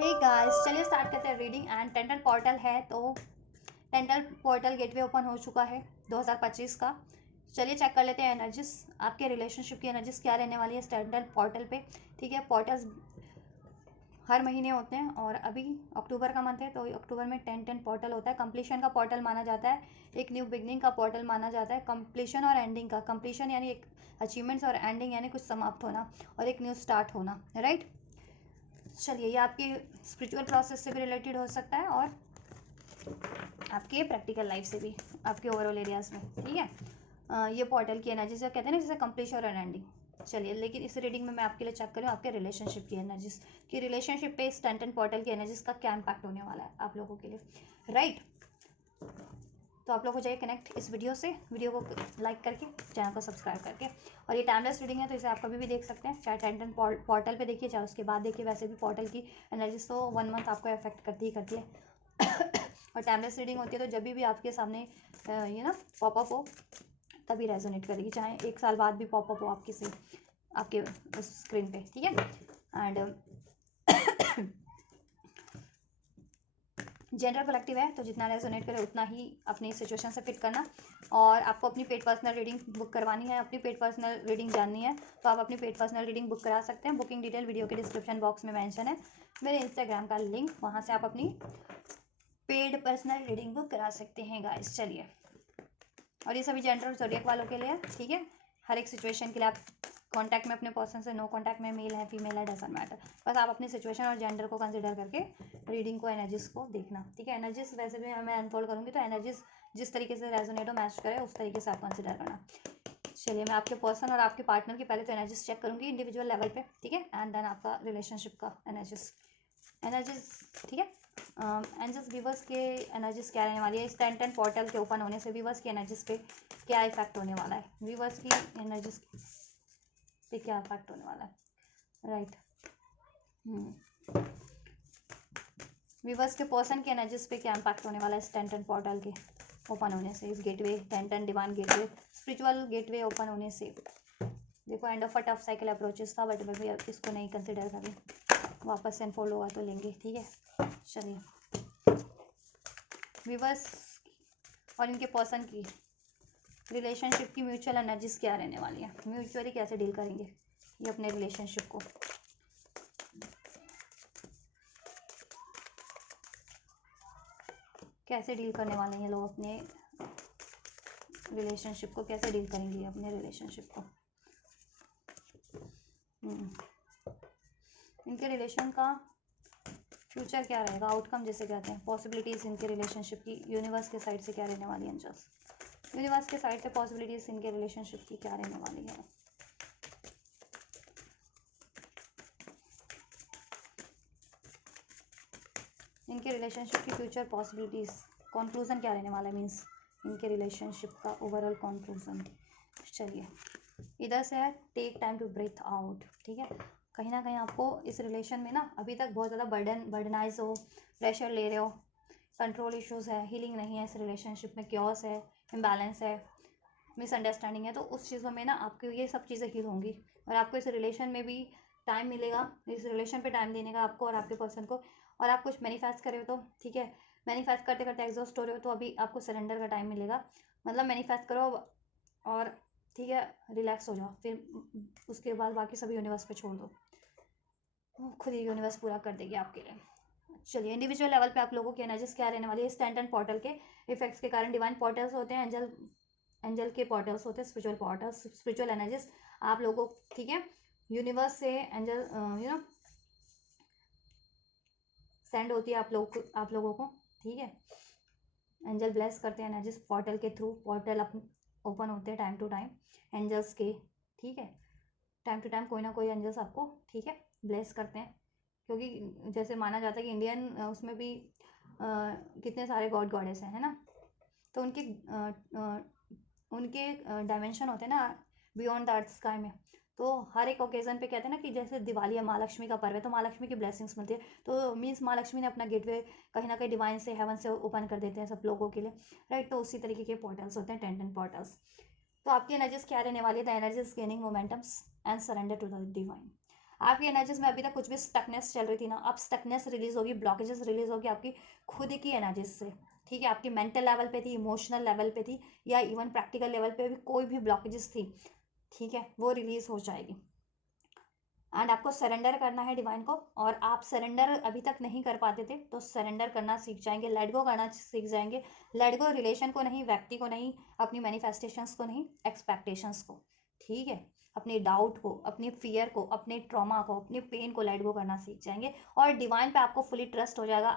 Hey guys, चलिए start करते हैं रीडिंग। एंड टेंटल पोर्टल है तो टेंटल पोर्टल गेटवे ओपन हो चुका है 2025 का। चलिए चेक कर लेते हैं एनर्जीज, आपके रिलेशनशिप की एनर्जीज क्या रहने वाली है इस टेंटल पोर्टल पे। ठीक है, पोर्टल्स हर महीने होते हैं और अभी अक्टूबर का मंथ है तो अक्टूबर में 10 पोर्टल होता है। कंप्लीशन का पोर्टल माना जाता है, एक न्यू बिगनिंग का पोर्टल माना जाता है। कंप्लीशन और एंडिंग का, कंप्लीशन यानी एक अचीवमेंट्स और एंडिंग यानी कुछ समाप्त होना और एक न्यू स्टार्ट होना, राइट। चलिए, ये आपकी स्पिरिचुअल प्रोसेस से भी रिलेटेड हो सकता है और आपके प्रैक्टिकल लाइफ से भी, आपके ओवरऑल एरियाज में। ठीक है, ये पोर्टल की एनर्जी से कहते हैं ना जैसे कंप्लीशन और एंडिंग। चलिए, लेकिन इस रीडिंग में मैं आपके लिए चेक करूँ आपके रिलेशनशिप की एनर्जीज, कि रिलेशनशिप पे इस टेंटन पोर्टल की एनर्जीज का क्या इम्पैक्ट होने वाला है आप लोगों के लिए, राइट। तो आप लोग हो जाइए कनेक्ट इस वीडियो से, वीडियो को लाइक करके, चैनल को सब्सक्राइब करके। और ये टाइमलेस रीडिंग है तो इसे आप कभी भी देख सकते हैं, चाहे टेंटन पोर्टल पे देखिए चाहे उसके बाद देखिए। वैसे भी पोर्टल की एनर्जीज तो 1 मंथ आपको अफेक्ट करती ही करती है और टाइमलेस रीडिंग होती है तो जब भी आपके सामने ये ना पॉपअप हो तभी रेजोनेट करेगी, चाहे 1 साल बाद भी पॉपअप हो आपके से आपके स्क्रीन पे। ठीक है, एंड जेंडर कलेक्टिव है तो जितना रेजोनेट करे उतना ही अपनी सिचुएशन से फिट करना। और आपको अपनी पेड पर्सनल रीडिंग बुक करवानी है, अपनी पेड पर्सनल रीडिंग जाननी है तो आप अपनी पेड पर्सनल रीडिंग बुक करा सकते हैं। बुकिंग डिटेल वीडियो के डिस्क्रिप्शन बॉक्स में मेंशन है, मेरे इंस्टाग्राम का लिंक, वहाँ से आप अपनी पेड पर्सनल रीडिंग बुक करा सकते हैं गाइस। चलिए, और ये सभी जेंडर और ज़ोडिएक वालों के लिए, ठीक है। हर एक सिचुएशन के लिए आप कांटेक्ट में अपने पर्सन से, नो कांटेक्ट में, मेल है फीमेल है, डजंट मैटर। बस आप अपनी सिचुएशन और जेंडर को कंसिडर करके रीडिंग को, एनर्जीज को देखना। ठीक है, एनर्जीज वैसे भी मैं अनफोल्ड करूँगी तो एनर्जीज जिस तरीके से रेजोनेट हो, मैच करे, उस तरीके से आप कंसिडर करना। चलिए, मैं आपके पर्सन और आपके पार्टनर की पहले तो एनर्जीज चेक करूँगी इंडिविजुअल लेवल पे, ठीक है, एंड देन आपका रिलेशनशिप का एनर्जीज। ठीक है, एंजल्स व्यूवर्स के एनर्जीज क्या रहने वाली है इस टेंटन पोर्टल के ओपन होने से, व्यूवर्स की एनर्जीज पे क्या इफेक्ट होने वाला है, व्यूवर्स की एनर्जीज पे क्या इफेक्ट होने वाला है, राइट। व्यूवर्स के पर्सन की एनर्जीज पे क्या इम्पैक्ट होने वाला है इस टेंटन पोर्टल के ओपन होने से, इस गेटवे टेंटन divine gateway spiritual gateway open होने से। देखो, end of a tough cycle approaches था बट मैं इसको नहीं कंसिडर करें, वापस से अनफोल्ड होगा तो लेंगे। ठीक है, चलिए, व्यूवर्स और इनके पर्सन की रिलेशनशिप की म्यूचुअल एनर्जीज क्या रहने वाली है, म्यूचुअली कैसे डील करेंगे ये अपने रिलेशनशिप को। कैसे डील करने वाले हैं ये लोग अपने रिलेशनशिप को, कैसे डील करेंगे अपने रिलेशनशिप को। इनके रिलेशन का फ्यूचर क्या रहेगा, आउटकम जिसे कहते हैं, पॉसिबिलिटीज़ इनके रिलेशनशिप की यूनिवर्स के साइड से क्या रहने वाली है, एंजल्स यूनिवर्स के साइड से पॉसिबिलिटीज़ इनके रिलेशनशिप की क्या रहने वाली है। इनके रिलेशनशिप की फ्यूचर पॉसिबिलिटीज़, कंक्लूजन क्या रहने वाला है, मीन्स इनके रिलेशनशिप का ओवरऑल कंक्लूजन। चलिए, इधर से है take time to breathe out. ठीक है, कहीं ना कहीं आपको इस रिलेशन में ना अभी तक बहुत ज़्यादा बर्डनाइज हो, प्रेशर ले रहे हो, कंट्रोल इश्यूज़ है, हीलिंग नहीं है इस रिलेशनशिप में, क्योस है, इम्बैलेंस है, मिसअंडरस्टैंडिंग है। तो उस चीज़ों में ना आपको ये सब चीज़ें हील होंगी और आपको इस रिलेशन में भी टाइम मिलेगा, इस रिलेशन पे टाइम देने का आपको और आपके पर्सन को। और आप कुछ मैनिफेस्ट कर रहे हो तो ठीक है, मैनिफेस्ट करते करते एग्जॉस्ट हो रहे हो तो अभी आपको सरेंडर का टाइम मिलेगा। मतलब मैनिफेस्ट करो और ठीक है, रिलैक्स हो जाओ, फिर उसके बाद बाकी सभी यूनिवर्स पे छोड़ दो, खुद ही यूनिवर्स पूरा कर देगी आपके लिए। चलिए, इंडिविजुअल लेवल पे आप लोगों की एनर्जीज क्या रहने वाली है इस टेंटन पोर्टल के इफेक्ट्स के कारण। डिवाइन पोर्टल्स होते हैं, एंजल के पोर्टल्स होते हैं, स्पिरिचुअल पोर्टल्स, स्पिरिचुअल एनर्जीज आप लोगों, ठीक है, यूनिवर्स से एंजल सेंड होती है आप लोगों को। ठीक है, एंजल ब्लेस करते हैं एनर्जीज पोर्टल के थ्रू, पोर्टल ओपन होते हैं टाइम टू टाइम एंजल्स के। ठीक है, टाइम टू टाइम कोई ना कोई एंजल्स आपको, ठीक है, ब्लेस करते हैं, क्योंकि जैसे माना जाता है कि इंडियन उसमें भी कितने सारे गॉड गॉडेस हैं, है ना। तो उनके डायमेंशन होते हैं ना बियॉन्ड द अर्थ स्काई में। तो हर एक ओकेजन पे कहते हैं ना कि जैसे दिवाली है, माँ लक्ष्मी का पर्व है, तो माँ लक्ष्मी की ब्लेसिंग्स मिलती है। तो मीन्स माँ लक्ष्मी ने अपना गेटवे कहीं ना कहीं डिवाइन से, हेवन से ओपन कर देते हैं सब लोगों के लिए, राइट। तो उसी तरीके के पोर्टल्स होते हैं टेंटन पोर्टल्स। तो आपकी एनर्जीज क्या रहने वाली है, the energies gaining momentums and surrender to the divine. आपकी एनर्जीज में अभी तक कुछ भी स्टकनेस चल रही थी ना, अब स्टकनेस रिलीज होगी, ब्लॉकेजेस रिलीज होगी आपकी खुद की एनर्जीज से, ठीक है। आपकी मेंटल लेवल पे थी, इमोशनल लेवल पे थी, या इवन प्रैक्टिकल लेवल पे भी कोई भी ब्लॉकेजेस थी, ठीक है, वो रिलीज हो जाएगी। एंड आपको सरेंडर करना है डिवाइन को, और आप सरेंडर अभी तक नहीं कर पाते थे तो सरेंडर करना सीख जाएंगे, लेट गो करना सीख जाएंगे। लेट गो रिलेशन को नहीं, व्यक्ति को नहीं, अपनी मैनिफेस्टेशंस को नहीं, एक्सपेक्टेशंस को, ठीक है। अपने डाउट को, अपनी फियर को, अपने ट्रॉमा को, अपने पेन को लेट गो करना सीख जाएंगे, और डिवाइन पे आपको फुली ट्रस्ट हो जाएगा।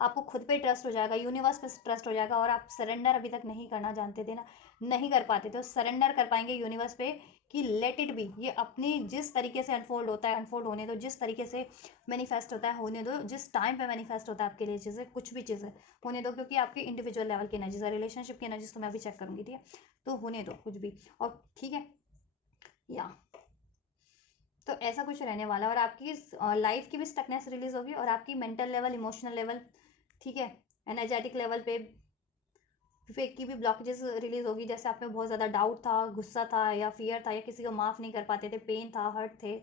आपको खुद पे ट्रस्ट हो जाएगा, यूनिवर्स पे ट्रस्ट हो जाएगा, और आप सरेंडर अभी तक नहीं करना जानते थे ना, नहीं कर पाते थे, तो सरेंडर कर पाएंगे यूनिवर्स पे कि लेट इट बी, ये अपनी जिस तरीके से अनफोल्ड होता है अनफोल्ड होने दो, जिस तरीके से मैनिफेस्ट होता है होने दो, जिस टाइम पे मैनिफेस्ट होता है आपके लिए चीज़ें, कुछ भी चीज़ें होने दो, क्योंकि आपकी इंडिविजुअल लेवल की एनर्जीज है, रिलेशनशिप की एनर्जीज तो मैं अभी चेक करूंगी, ठीक है, तो होने दो कुछ भी, और ठीक है, या तो ऐसा कुछ रहने वाला है, और आपकी लाइफ की भी स्टकनेस रिलीज होगी, और आपकी मेंटल लेवल, इमोशनल लेवल, ठीक है, एनर्जेटिक लेवल पे फेक की भी ब्लॉकेजेस रिलीज होगी, जैसे आप में बहुत ज़्यादा डाउट था, गुस्सा था, या फियर था, या किसी को माफ़ नहीं कर पाते थे, पेन था, हर्ट थे,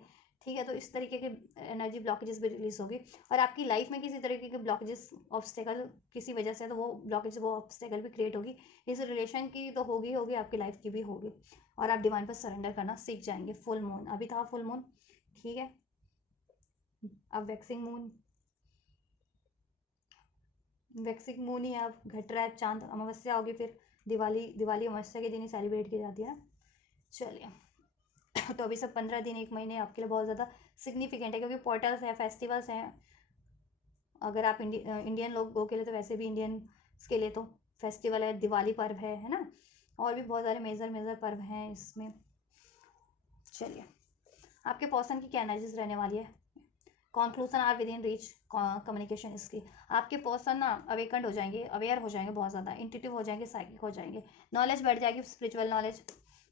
ठीक है, तो इस तरीके के एनर्जी ब्लॉकेजेस भी रिलीज होगी। और आपकी लाइफ में किसी तरीके के ब्लॉकेजेस, ऑब्स्टेकल किसी वजह से, तो वो ब्लॉकेज, वो ऑब्स्टेकल भी क्रिएट होगी, इस रिलेशन की तो होगी होगी, आपकी लाइफ की भी होगी, और आप डिवाइन पर सरेंडर करना सीख जाएंगे। फुल मून अभी था, फुल मून, ठीक है, अब वैक्सिंग मून, वैक्सिंग मून ही अब घट रहा है, चांद अमावस्या होगी, फिर दिवाली, दिवाली अमावस्या के दिन ही सेलिब्रेट की जाती है। चलिए तो अभी सब 15 दिन, 1 महीने आपके लिए बहुत ज़्यादा सिग्निफिकेंट है, क्योंकि पोर्टल्स हैं, फेस्टिवल्स हैं, अगर आप इंडियन लोगों के लिए तो वैसे भी इंडियंस के लिए तो फेस्टिवल है, दिवाली पर्व है ना, और भी बहुत सारे मेजर मेजर पर्व हैं इसमें। चलिए आपके पर्सन की क्या एनर्जीज रहने वाली है, conclusion are within reach communication इसकी, आपके पर्सन ना अवेकंड हो जाएंगे, अवेयर हो जाएंगे, बहुत ज़्यादा इंट्यूटिव हो जाएंगे, साइकिक हो जाएंगे, नॉलेज बढ़ जाएगी, स्पिरिचुअल नॉलेज,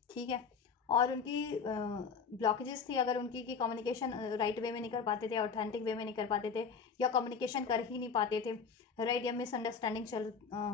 ठीक है। और उनकी ब्लॉकेजेस थी अगर उनकी, कि कम्युनिकेशन राइट वे में नहीं कर पाते थे, ऑथेंटिक वे में नहीं कर पाते थे, या कम्युनिकेशन कर ही नहीं पाते थे, राइट, या मिसअंडरस्टैंडिंग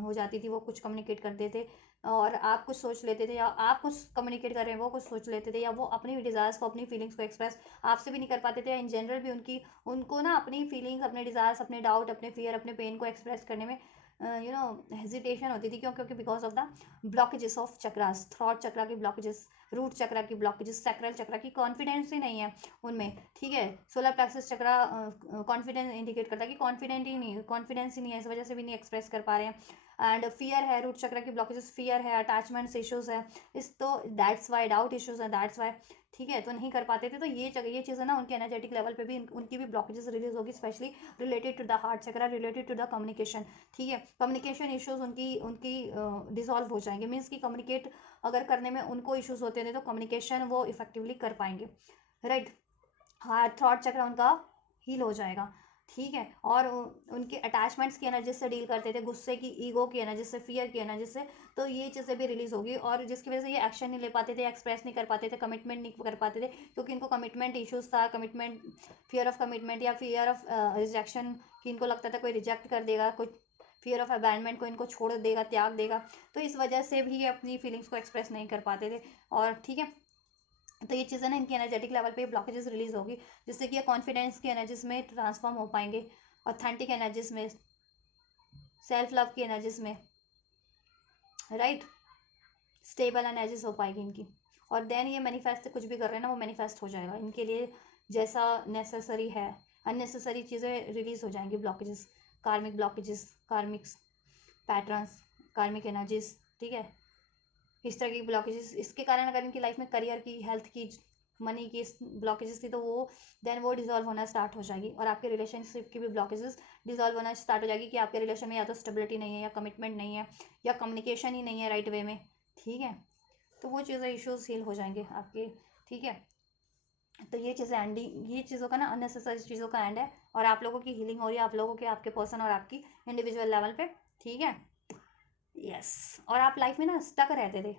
हो जाती थी, वो कुछ कम्युनिकेट करते थे और आप कुछ सोच लेते थे, या आप कुछ कम्युनिकेट कर रहे हैं वो कुछ सोच लेते थे, या वो अपनी डिज़ायर्स को, अपनी फीलिंग्स को एक्सप्रेस आपसे भी नहीं कर पाते थे, या इन जनरल भी उनको ना अपनी फीलिंग्स, अपने डिज़ायर्स, अपने डाउट, अपने फियर, अपने पेन को एक्सप्रेस करने में हेजिटेशन होती थी। क्यों? क्योंकि because of the blockages of chakras, throat chakra की ब्लॉकेजेस, रूट चक्रा की ब्लॉकेजेस, सैक्रल चक्रा की कॉन्फिडेंस ही नहीं है उनमें, ठीक है। सोलर प्लेक्सस चक्रा कॉन्फिडेंस इंडिकेट करता है कि कॉन्फिडेंट ही नहीं, कॉन्फिडेंस ही नहीं है, इस वजह से भी नहीं एक्सप्रेस कर पा रहे हैं। एंड फियर है, रूट चक्रा की ब्लॉकेजेस, फियर है, अटैचमेंट्स इश्यूज है, इस तो दैट्स वाई, डाउट इश्यूज है, दैट्स वाई, ठीक है, तो नहीं कर पाते थे। तो ये चीज़ें ना उनके एनर्जेटिक लेवल पे भी उनकी भी ब्लॉकेजेस रिलीज होगी, specially related to the heart chakra, related to the communication, ठीक है। कम्युनिकेशन इश्यूज उनकी उनकी डिसॉल्व हो जाएंगे, मीन्स की कम्युनिकेट अगर करने में उनको इश्यूज होते थे तो कम्युनिकेशन वो इफेक्टिवली कर पाएंगे, राइट। हार्ट थॉट चक्र उनका हील हो जाएगा, ठीक है। और उनके अटैचमेंट्स की एनर्जी से डील करते थे, गुस्से की, ईगो की एनर्जी से, फियर की एनर्जी से, तो ये चीज़ें भी रिलीज होगी, और जिसकी वजह से ये एक्शन नहीं ले पाते थे, एक्सप्रेस नहीं कर पाते थे, कमिटमेंट नहीं कर पाते थे, क्योंकि इनको कमिटमेंट इश्यूज था, कमिटमेंट, फियर ऑफ कमिटमेंट, या फियर ऑफ रिजेक्शन, कि इनको लगता था कोई रिजेक्ट कर देगा, कोई फियर ऑफ अबैंडमेंट, को इनको छोड़ देगा, त्याग देगा, तो इस वजह से भी ये अपनी फीलिंग्स को एक्सप्रेस नहीं कर पाते थे, और ठीक है। तो ये चीज़ें ना इनकी एनर्जेटिक लेवल पे ब्लॉकेजेस रिलीज होगी, जिससे कि ये कॉन्फिडेंस की एनर्जीज में ट्रांसफॉर्म हो पाएंगे, ऑथेंटिक एनर्जीज में, सेल्फ लव की एनर्जीज में, राइट, स्टेबल एनर्जीज हो पाएगी इनकी। और देन ये मैनिफेस्ट कुछ भी कर रहे हैं ना, वो मैनिफेस्ट हो जाएगा इनके लिए जैसा नेसेसरी है। अननेसेसरी चीज़ें रिलीज हो जाएंगी, ब्लॉकेजेस, कार्मिक ब्लॉकेजेस, कार्मिक पैटर्न्स, कार्मिक एनर्जीज, ठीक है, इस तरह की ब्लॉकेजेस। इसके कारण अगर इनकी लाइफ में करियर की, हेल्थ की, मनी की ब्लॉकेजेस थी, तो वो देन वो डिजॉल्व होना स्टार्ट हो जाएगी, और आपके रिलेशनशिप की भी ब्लॉकेजेस डिजॉल्व होना स्टार्ट हो जाएगी, कि आपके रिलेशन में या तो स्टेबिलिटी नहीं है, या कमिटमेंट नहीं है, या कम्युनिकेशन ही नहीं है राइट वे में, ठीक है। तो वो चीज़ें इश्यूज हील हो जाएंगे आपके, ठीक है। तो ये चीज़ें एंडिंग, ये चीज़ों का ना अननेसेसरी चीज़ों का एंड है, और आप लोगों की हीलिंग हो रही है, आप लोगों के, आपके पर्सन और आपकी इंडिविजुअल लेवल पे, ठीक है, यस। और आप लाइफ में ना स्टक रहते थे,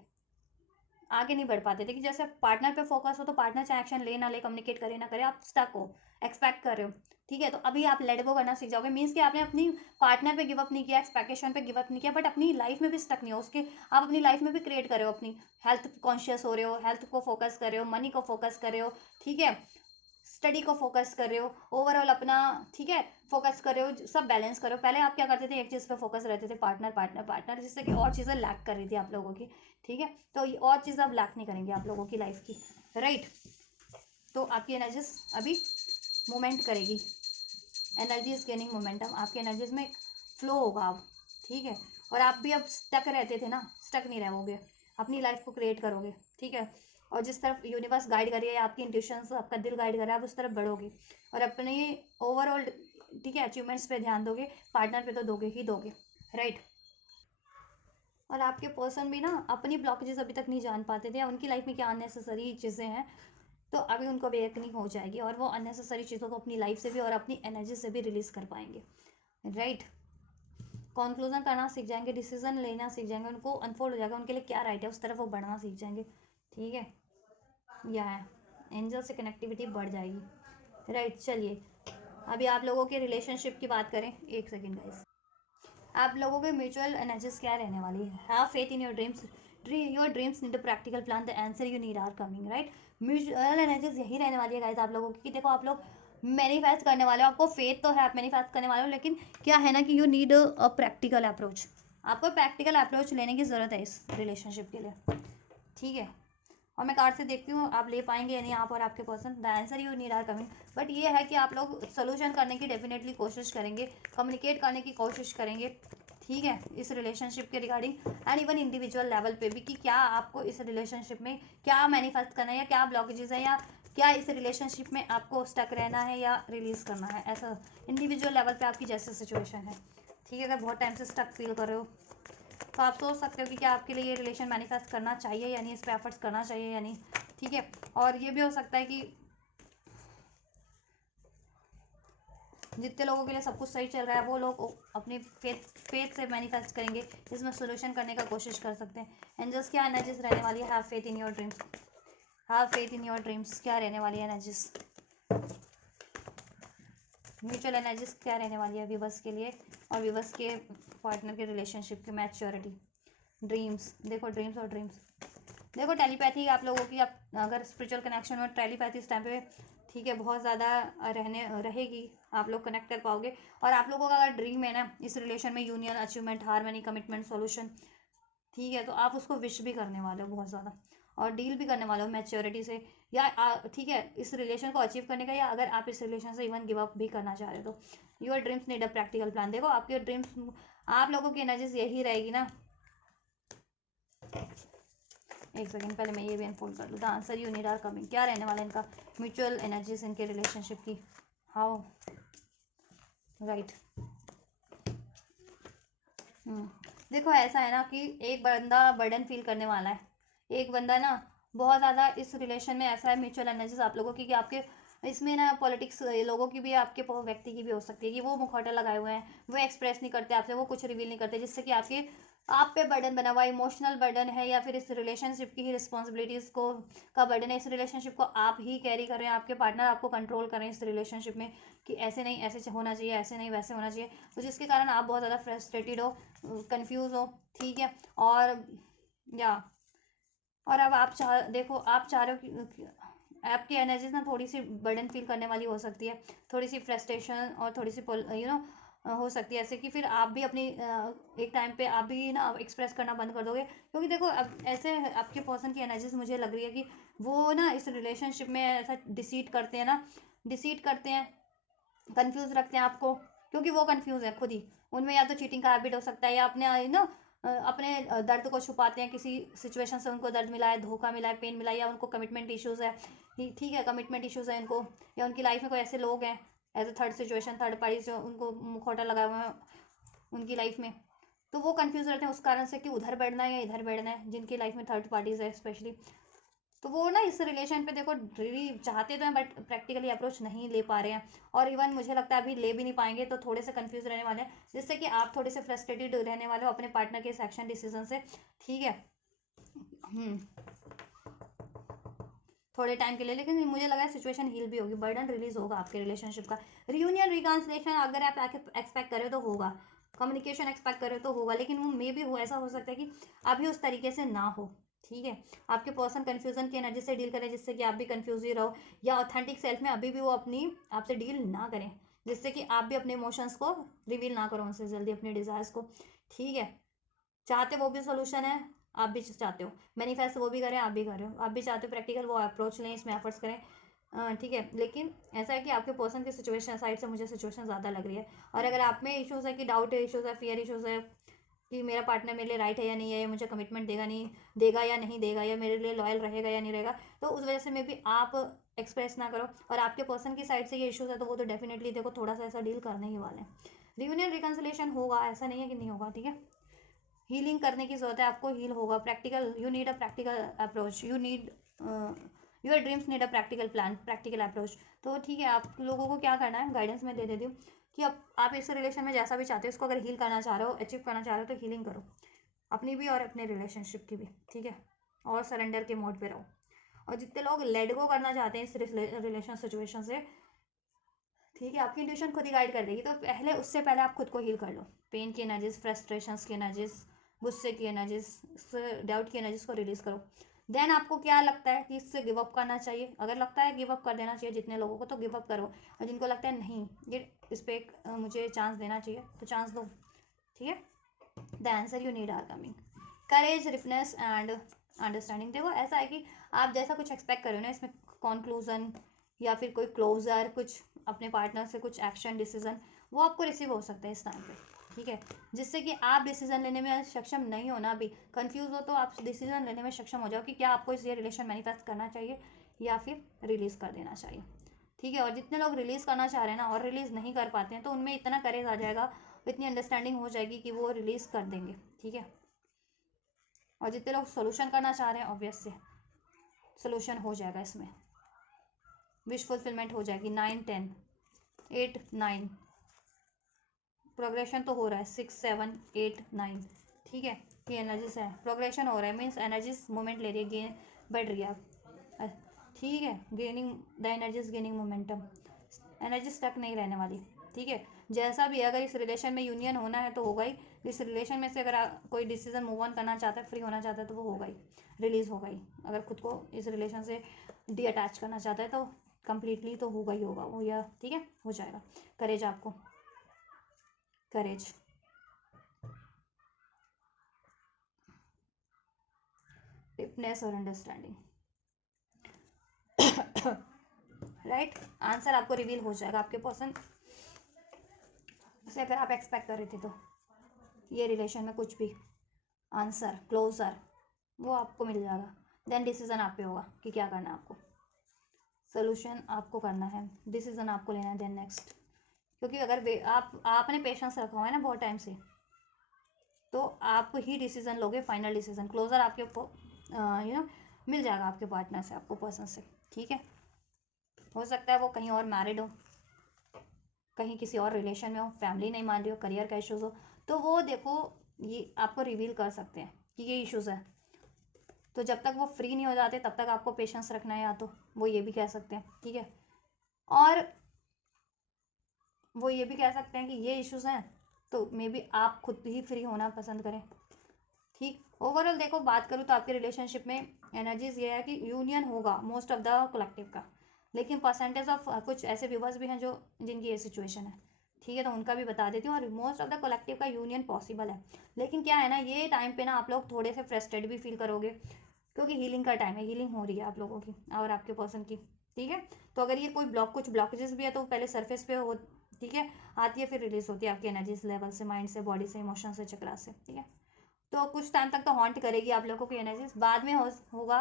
आगे नहीं बढ़ पाते थे, कि जैसे पार्टनर पे फोकस हो तो पार्टनर चाहे एक्शन ले ना ले, कम्युनिकेट करे ना करे, आप स्टक हो, एक्सपेक्ट कर रहे हो, ठीक है। तो अभी आप लेट गो करना सीख जाओगे, मीन्स कि आपने अपनी पार्टनर पे गिव अप नहीं किया, एक्सपेक्टेशन पे गिव अप नहीं किया, बट अपनी लाइफ में भी स्टक नहीं हो उसके, आप अपनी लाइफ में भी क्रिएट कर रहे हो, अपनी हेल्थ कॉन्शियस हो रहे हो, हेल्थ को फोकस कर रहे हो, मनी को फोकस कर रहे हो, ठीक है, स्टडी को फोकस कर रहे हो, ओवरऑल अपना, ठीक है, फोकस कर रहे हो, सब बैलेंस करो। पहले आप क्या करते थे, एक चीज़ पे फोकस रहते थे, पार्टनर पार्टनर पार्टनर, जिससे कि और चीज़ें लैक कर रही थी आप लोगों की, ठीक है। तो ये और चीज़ अब लैक नहीं करेंगे आप लोगों की लाइफ की, राइट। तो आपकी एनर्जीज अभी मूवमेंट करेगी, एनर्जी इज गेनिंग मोमेंटम, आपकी एनर्जीज में फ्लो होगा अब, ठीक है। और आप भी अब स्टक रहते थे ना, स्टक नहीं रहोगे, अपनी लाइफ को क्रिएट करोगे, ठीक है। और जिस तरफ यूनिवर्स गाइड कर रही है, आपकी इंट्यूशंस, आपका दिल गाइड कर रहा है, आप उस तरफ बढ़ोगे और अपने ओवरऑल, ठीक है, अचीवमेंट्स पे ध्यान दोगे। पार्टनर पे तो दोगे ही दोगे, राइट। और आपके पर्सन भी ना अपनी ब्लॉकेजेस अभी तक नहीं जान पाते थे, उनकी लाइफ में क्या अननेसेसरी चीज़ें हैं, तो अभी उनको अवेकनिंग हो जाएगी और वो अननेसेसरी चीज़ों को अपनी लाइफ से भी और अपनी एनर्जी से भी रिलीज कर पाएंगे, राइट। कॉन्क्लूजन करना सीख जाएंगे, डिसीजन लेना सीख जाएंगे, उनको अनफोल्ड हो जाएगा उनके लिए क्या राइट है, उस तरफ वो बढ़ना सीख जाएंगे, ठीक है। या एंजल से कनेक्टिविटी बढ़ जाएगी, राइट। चलिए अभी आप लोगों के रिलेशनशिप की बात करें, एक सेकेंड गाइस। आप लोगों के म्यूचुअल एनर्जीज क्या रहने वाली है? Have faith in your dreams, your dreams need a practical plan, the answer you need are coming, right. Mutual energies यही रहने वाली है गाइस आप लोगों की, कि देखो आप लोग मैनिफेस्ट करने वाले हो, आपको फेथ तो है, आप मैनिफेस्ट करने वाले हो, लेकिन क्या है ना कि you need a practical approach, आपको प्रैक्टिकल अप्रोच लेने की ज़रूरत है इस रिलेशनशिप के लिए, ठीक है। और मैं कार्ड से देखती हूँ आप ले पाएंगे या नहीं, आप और आपके person, the answer you need are coming. But ये है कि आप लोग सोल्यूशन करने की डेफिनेटली कोशिश करेंगे, कम्युनिकेट करने की कोशिश करेंगे, ठीक है, इस रिलेशनशिप के regarding and even individual level पे भी, कि क्या आपको इस रिलेशनशिप में क्या मैनिफेस्ट करना है, या क्या ब्लॉकेजेस है, या क्या इस रिलेशनशिप में आपको स्टक रहना है या रिलीज करना है, ऐसा इंडिविजुअल लेवल पे आपकी जैसे सिचुएशन है, ठीक है। अगर बहुत टाइम से स्टक फील कर रहे हो तो आप सोच सकते हो कि क्या आपके लिए ये रिलेशन मैनिफेस्ट करना चाहिए या नहीं, इस पर एफर्ट्स करना चाहिए या नहीं, ठीक है। और ये भी हो सकता है कि जितने लोगों के लिए सब कुछ सही चल रहा है वो लोग अपनी फेथ से मैनिफेस्ट करेंगे, इसमें सोल्यूशन करने का कोशिश कर सकते हैं। एंजल्स क्या एनर्जीज रहने वाली है? Have faith in your dreams, have faith in your dreams, क्या रहने वाली है एनर्जीज? म्यूचुअल एनर्जीज क्या रहने वाली है विवस के लिए और विवस के पार्टनर के रिलेशनशिप की मैच्योरिटी? ड्रीम्स, देखो ड्रीम्स और ड्रीम्स, देखो टेलीपैथी आप लोगों की, आप अगर स्पिरिचुअल कनेक्शन में टेलीपैथी इस टाइम पे, ठीक है, बहुत ज़्यादा रहेगी, आप लोग कनेक्ट कर पाओगे। और आप लोगों का अगर ड्रीम है ना इस रिलेशन में union, achievement, harmony, commitment, solution, ठीक है, तो आप उसको विश भी करने वाले हो बहुत ज़्यादा, और डील भी करने वाले हो मैच्योरिटी से, या ठीक है, इस रिलेशन को अचीव करने का, या अगर आप इस रिलेशन से इवन गिव अप भी करना चाह रहे हो तो your dreams need a practical plan. देखो आपके ड्रीम्स, आप लोगों की एनर्जीज यही रहेगी ना, एक सेकेंड पहले मैं ये भी अनफोल्ड कर लूँ। The answer you need are coming, क्या रहने वाला इनका म्यूचुअल एनर्जीज इनके रिलेशनशिप की? How, right. देखो ऐसा है ना कि एक बंदा बर्डन फील करने वाला है, एक बंदा ना बहुत ज़्यादा इस रिलेशन में, ऐसा है म्यूचुअल एनर्जीज आप लोगों की कि आपके इसमें ना पॉलिटिक्स लोगों की भी, आपके व्यक्ति की भी हो सकती है कि वो मुखौटा लगाए हुए हैं, वो एक्सप्रेस नहीं करते आपसे, वो कुछ रिवील नहीं करते, जिससे कि आपके आप पे बर्डन बना हुआ है, इमोशनल बर्डन है, या फिर इस रिलेशनशिप की ही रिस्पॉन्सिबिलिटीज़ को का बर्डन है, इस रिलेशनशिप को आप ही कैरी कर रहे हैं, आपके पार्टनर आपको कंट्रोल कर रहे हैं इस रिलेशनशिप में, कि ऐसे नहीं ऐसे होना चाहिए, ऐसे नहीं वैसे होना चाहिए, तो जिसके कारण आप बहुत ज़्यादा फ्रस्ट्रेटेड हो, कंफ्यूज हो, ठीक है। और या और अब आप देखो आप चाह रहे हो कि आपकी एनर्जीज ना थोड़ी सी बर्डन फील करने वाली हो सकती है, थोड़ी सी फ्रस्ट्रेशन और थोड़ी सी हो सकती है, ऐसे कि फिर आप भी अपनी एक टाइम पे आप भी ना एक्सप्रेस करना बंद कर दोगे, क्योंकि देखो अब ऐसे आपके पर्सन की एनर्जीज मुझे लग रही है कि वो ना इस रिलेशनशिप में ऐसा डिसीट करते हैं ना, डिसीट करते हैं, कंफ्यूज रखते हैं आपको, क्योंकि वो कंफ्यूज है खुद ही, उनमें या तो चीटिंग का हैबिट हो सकता है, या अपने अपने दर्द को छुपाते हैं, किसी सिचुएशन से उनको दर्द मिला है, धोखा मिला है, पेन मिला है, या उनको कमिटमेंट इश्यूज़ है, ठीक है, कमिटमेंट इश्यूज़ है इनको, या उनकी लाइफ में कोई ऐसे लोग हैं as a third situation, third party जो उनको मुखौटा लगा हुआ है उनकी लाइफ में, तो वो कंफ्यूज रहते हैं उस कारण से कि उधर बैठना है या इधर बैठना है, जिनकी लाइफ में थर्ड पार्टीज है स्पेशली, तो वो ना इस रिलेशन पे देखो रियली चाहते तो हैं बट प्रैक्टिकली अप्रोच नहीं ले पा रहे हैं, और इवन मुझे लगता है अभी ले भी नहीं पाएंगे, तो थोड़े से कंफ्यूज रहने वाले हैं, जिससे कि आप थोड़े से फ्रस्ट्रेटेड रहने वाले हो अपने पार्टनर के इस एक्शन डिसीजन से, ठीक है। थोड़े टाइम के लिए, लेकिन मुझे लगा सिचुएशन हील भी होगी, बर्डन रिलीज होगा आपके रिलेशनशिप का, रियूनियन रिकॉन्सिलेशन अगर आप एक्सपेक्ट करें तो होगा, कम्युनिकेशन एक्सपेक्ट करें तो होगा, लेकिन वो मे भी हो, ऐसा हो सकता है कि अभी उस तरीके से ना हो, ठीक है। आपके पर्सन कन्फ्यूजन की एनर्जी से डील करें जिससे कि आप भी कन्फ्यूज ही रहो, या ऑथेंटिक सेल्फ में अभी भी वो अपनी आपसे डील ना करें जिससे कि आप भी अपने इमोशंस को रिवील ना करो उनसे जल्दी, अपने डिज़ायर्स को। ठीक है। चाहते वो भी सोल्यूशन है, आप भी चाहते हो मैनिफेस्ट, वो भी करें, आप भी कर रहे हो, आप भी चाहते हो प्रैक्टिकल, वो अप्रोच लें, इसमें एफर्ट्स करें। ठीक है। लेकिन ऐसा है कि आपके पर्सन की सिचुएशन साइड से मुझे सिचुएशन ज़्यादा लग रही है, और अगर आप में इश्यूज़ है कि डाउट इश्यूज़ है, फियर इश्यूज़ है कि मेरा पार्टनर मेरे लिए राइट है या नहीं है, या मुझे कमिटमेंट देगा नहीं देगा या नहीं देगा, या मेरे लिए लॉयल रहेगा या नहीं रहेगा, तो उस वजह से मे भी आप एक्सप्रेस ना करो। और आपके पर्सन की साइड से ये इश्यूज़ है तो वो तो डेफिनेटली देखो थोड़ा सा ऐसा डील करने ही वाले हैं। रियूनियन रिकन्सिलेशन होगा, ऐसा नहीं है कि नहीं होगा। ठीक है। हीलिंग करने की ज़रूरत है आपको, हील होगा। Practical, you need a practical approach, you need your dreams need a practical plan, practical approach. तो ठीक है, आप लोगों को क्या करना है, गाइडेंस में दे देती हूँ कि अब आप इस रिलेशन में जैसा भी चाहते हो इसको अगर हील करना चाह रहे हो, अचीव करना चाह रहे हो, तो हीलिंग करो अपनी भी और अपने रिलेशनशिप की भी। ठीक है। और सरेंडर के मोड पे रहो। और जितने लोग लेट गो करना चाहते हैं इस रिलेशन सिचुएशन से, ठीक है, आपकी इंट्यूशन खुद ही गाइड कर देगी, तो पहले उससे पहले आप खुद को हील कर लो। पेन की एनर्जीज, फ्रस्ट्रेशंस की एनर्जीज, गुस्से की एनर्जीज, डाउट की एनर्जीज को रिलीज करो। देन आपको क्या लगता है कि इससे गिव अप करना चाहिए, अगर लगता है गिव अप कर देना चाहिए जितने लोगों को, तो गिव अप करो। और जिनको लगता है नहीं ये इस पर मुझे चांस देना चाहिए, तो चांस दो। ठीक है। The answer you need are coming. Courage, रिफनेस एंड अंडरस्टैंडिंग। देखो ऐसा है कि आप जैसा कुछ एक्सपेक्ट करो ना, इसमें कंक्लूजन या फिर कोई क्लोजर, कुछ अपने पार्टनर से कुछ एक्शन डिसीजन, वो आपको रिसीव हो सकता है इस टाइम पे। ठीक है। जिससे कि आप डिसीजन लेने में सक्षम नहीं हो ना, अभी कंफ्यूज हो, तो आप डिसीजन लेने में सक्षम हो जाओ कि क्या आपको इस ये रिलेशन मैनिफेस्ट करना चाहिए या फिर रिलीज कर देना चाहिए। ठीक है। और जितने लोग रिलीज करना चाह रहे हैं ना और रिलीज नहीं कर पाते हैं, तो उनमें इतना करेज आ जाएगा, इतनी अंडरस्टैंडिंग हो जाएगी कि वो रिलीज कर देंगे। ठीक है। और जितने लोग सोल्यूशन करना चाह रहे हैं, ऑब्वियस से सोल्यूशन हो जाएगा इसमें, विश फुलफिलमेंट हो जाएगी। 9 10 8 9 प्रोग्रेशन तो हो रहा है, 6 7 8 9। ठीक है। ये एनर्जीज है, प्रोग्रेशन हो रहा है, मीन्स एनर्जीज मूवमेंट ले रही है, गेन बढ़ रही है। ठीक है। Gaining the energies, gaining momentum, energy stuck नहीं रहने वाली। ठीक है। जैसा भी अगर इस रिलेशन में यूनियन होना है तो होगा ही, इस रिलेशन में से अगर कोई डिसीजन मूव ऑन करना चाहता है, फ्री होना चाहता है, तो वो होगा ही, रिलीज होगा ही। अगर खुद को इस रिलेशन से डी अटैच करना चाहता है तो कंप्लीटली तो होगा ही होगा वो, या ठीक है हो जाएगा। करेज आपको, करेज, टिपनेस और अंडरस्टैंडिंग। राइट। आंसर आपको रिवील हो जाएगा आपके पर्सन से, अगर आप एक्सपेक्ट कर रहे थे तो ये रिलेशन में कुछ भी आंसर, क्लोजर, वो आपको मिल जाएगा। देन डिसीजन आप पे होगा कि क्या करना है आपको, सोल्यूशन आपको करना है, डिसीजन आपको लेना है। देन नेक्स्ट, क्योंकि अगर आपने पेशेंस रखा हुआ है ना बहुत टाइम से, तो आप ही डिसीजन लोगे, फाइनल डिसीजन, क्लोजर आपके मिल जाएगा आपके पार्टनर से, आपको पर्सन से। ठीक है। हो सकता है वो कहीं और मैरिड हो, कहीं किसी और रिलेशन में हो, फैमिली नहीं मान रही हो, करियर का इश्यूज़ हो, तो वो देखो ये आपको रिवील कर सकते हैं कि ये इश्यूज़ है। तो जब तक वो फ्री नहीं हो जाते तब तक आपको पेशेंस रखना है, या तो वो ये भी कह सकते हैं। ठीक है। और वो ये भी कह सकते हैं कि ये इश्यूज़ हैं, तो मे बी आप खुद ही फ्री होना पसंद करें। ठीक। ओवरऑल देखो बात करूँ तो आपके रिलेशनशिप में एनर्जीज ये है कि यूनियन होगा मोस्ट ऑफ द कलेक्टिव का, लेकिन परसेंटेज ऑफ कुछ ऐसे व्यूवर्स भी हैं जो जिनकी ये सिचुएशन है। ठीक है। तो उनका भी बता देती हूँ, और मोस्ट ऑफ द कलेक्टिव का यूनियन पॉसिबल है। लेकिन क्या है ना, ये टाइम पे ना आप लोग थोड़े से फ्रस्ट्रेट भी फील करोगे, क्योंकि हीलिंग का टाइम है, हीलिंग हो रही है आप लोगों की और आपके पर्सन की। ठीक है। तो अगर ये कोई कुछ ब्लॉकेजेस भी है तो पहले सरफेस पे हो, ठीक है, आती है, फिर रिलीज होती है आपकी एनर्जीज लेवल से, माइंड से, बॉडी से, इमोशन से, चक्रा से। ठीक है। तो कुछ टाइम तक तो हॉन्ट करेगी आप लोगों की एनर्जीज, बाद में होगा,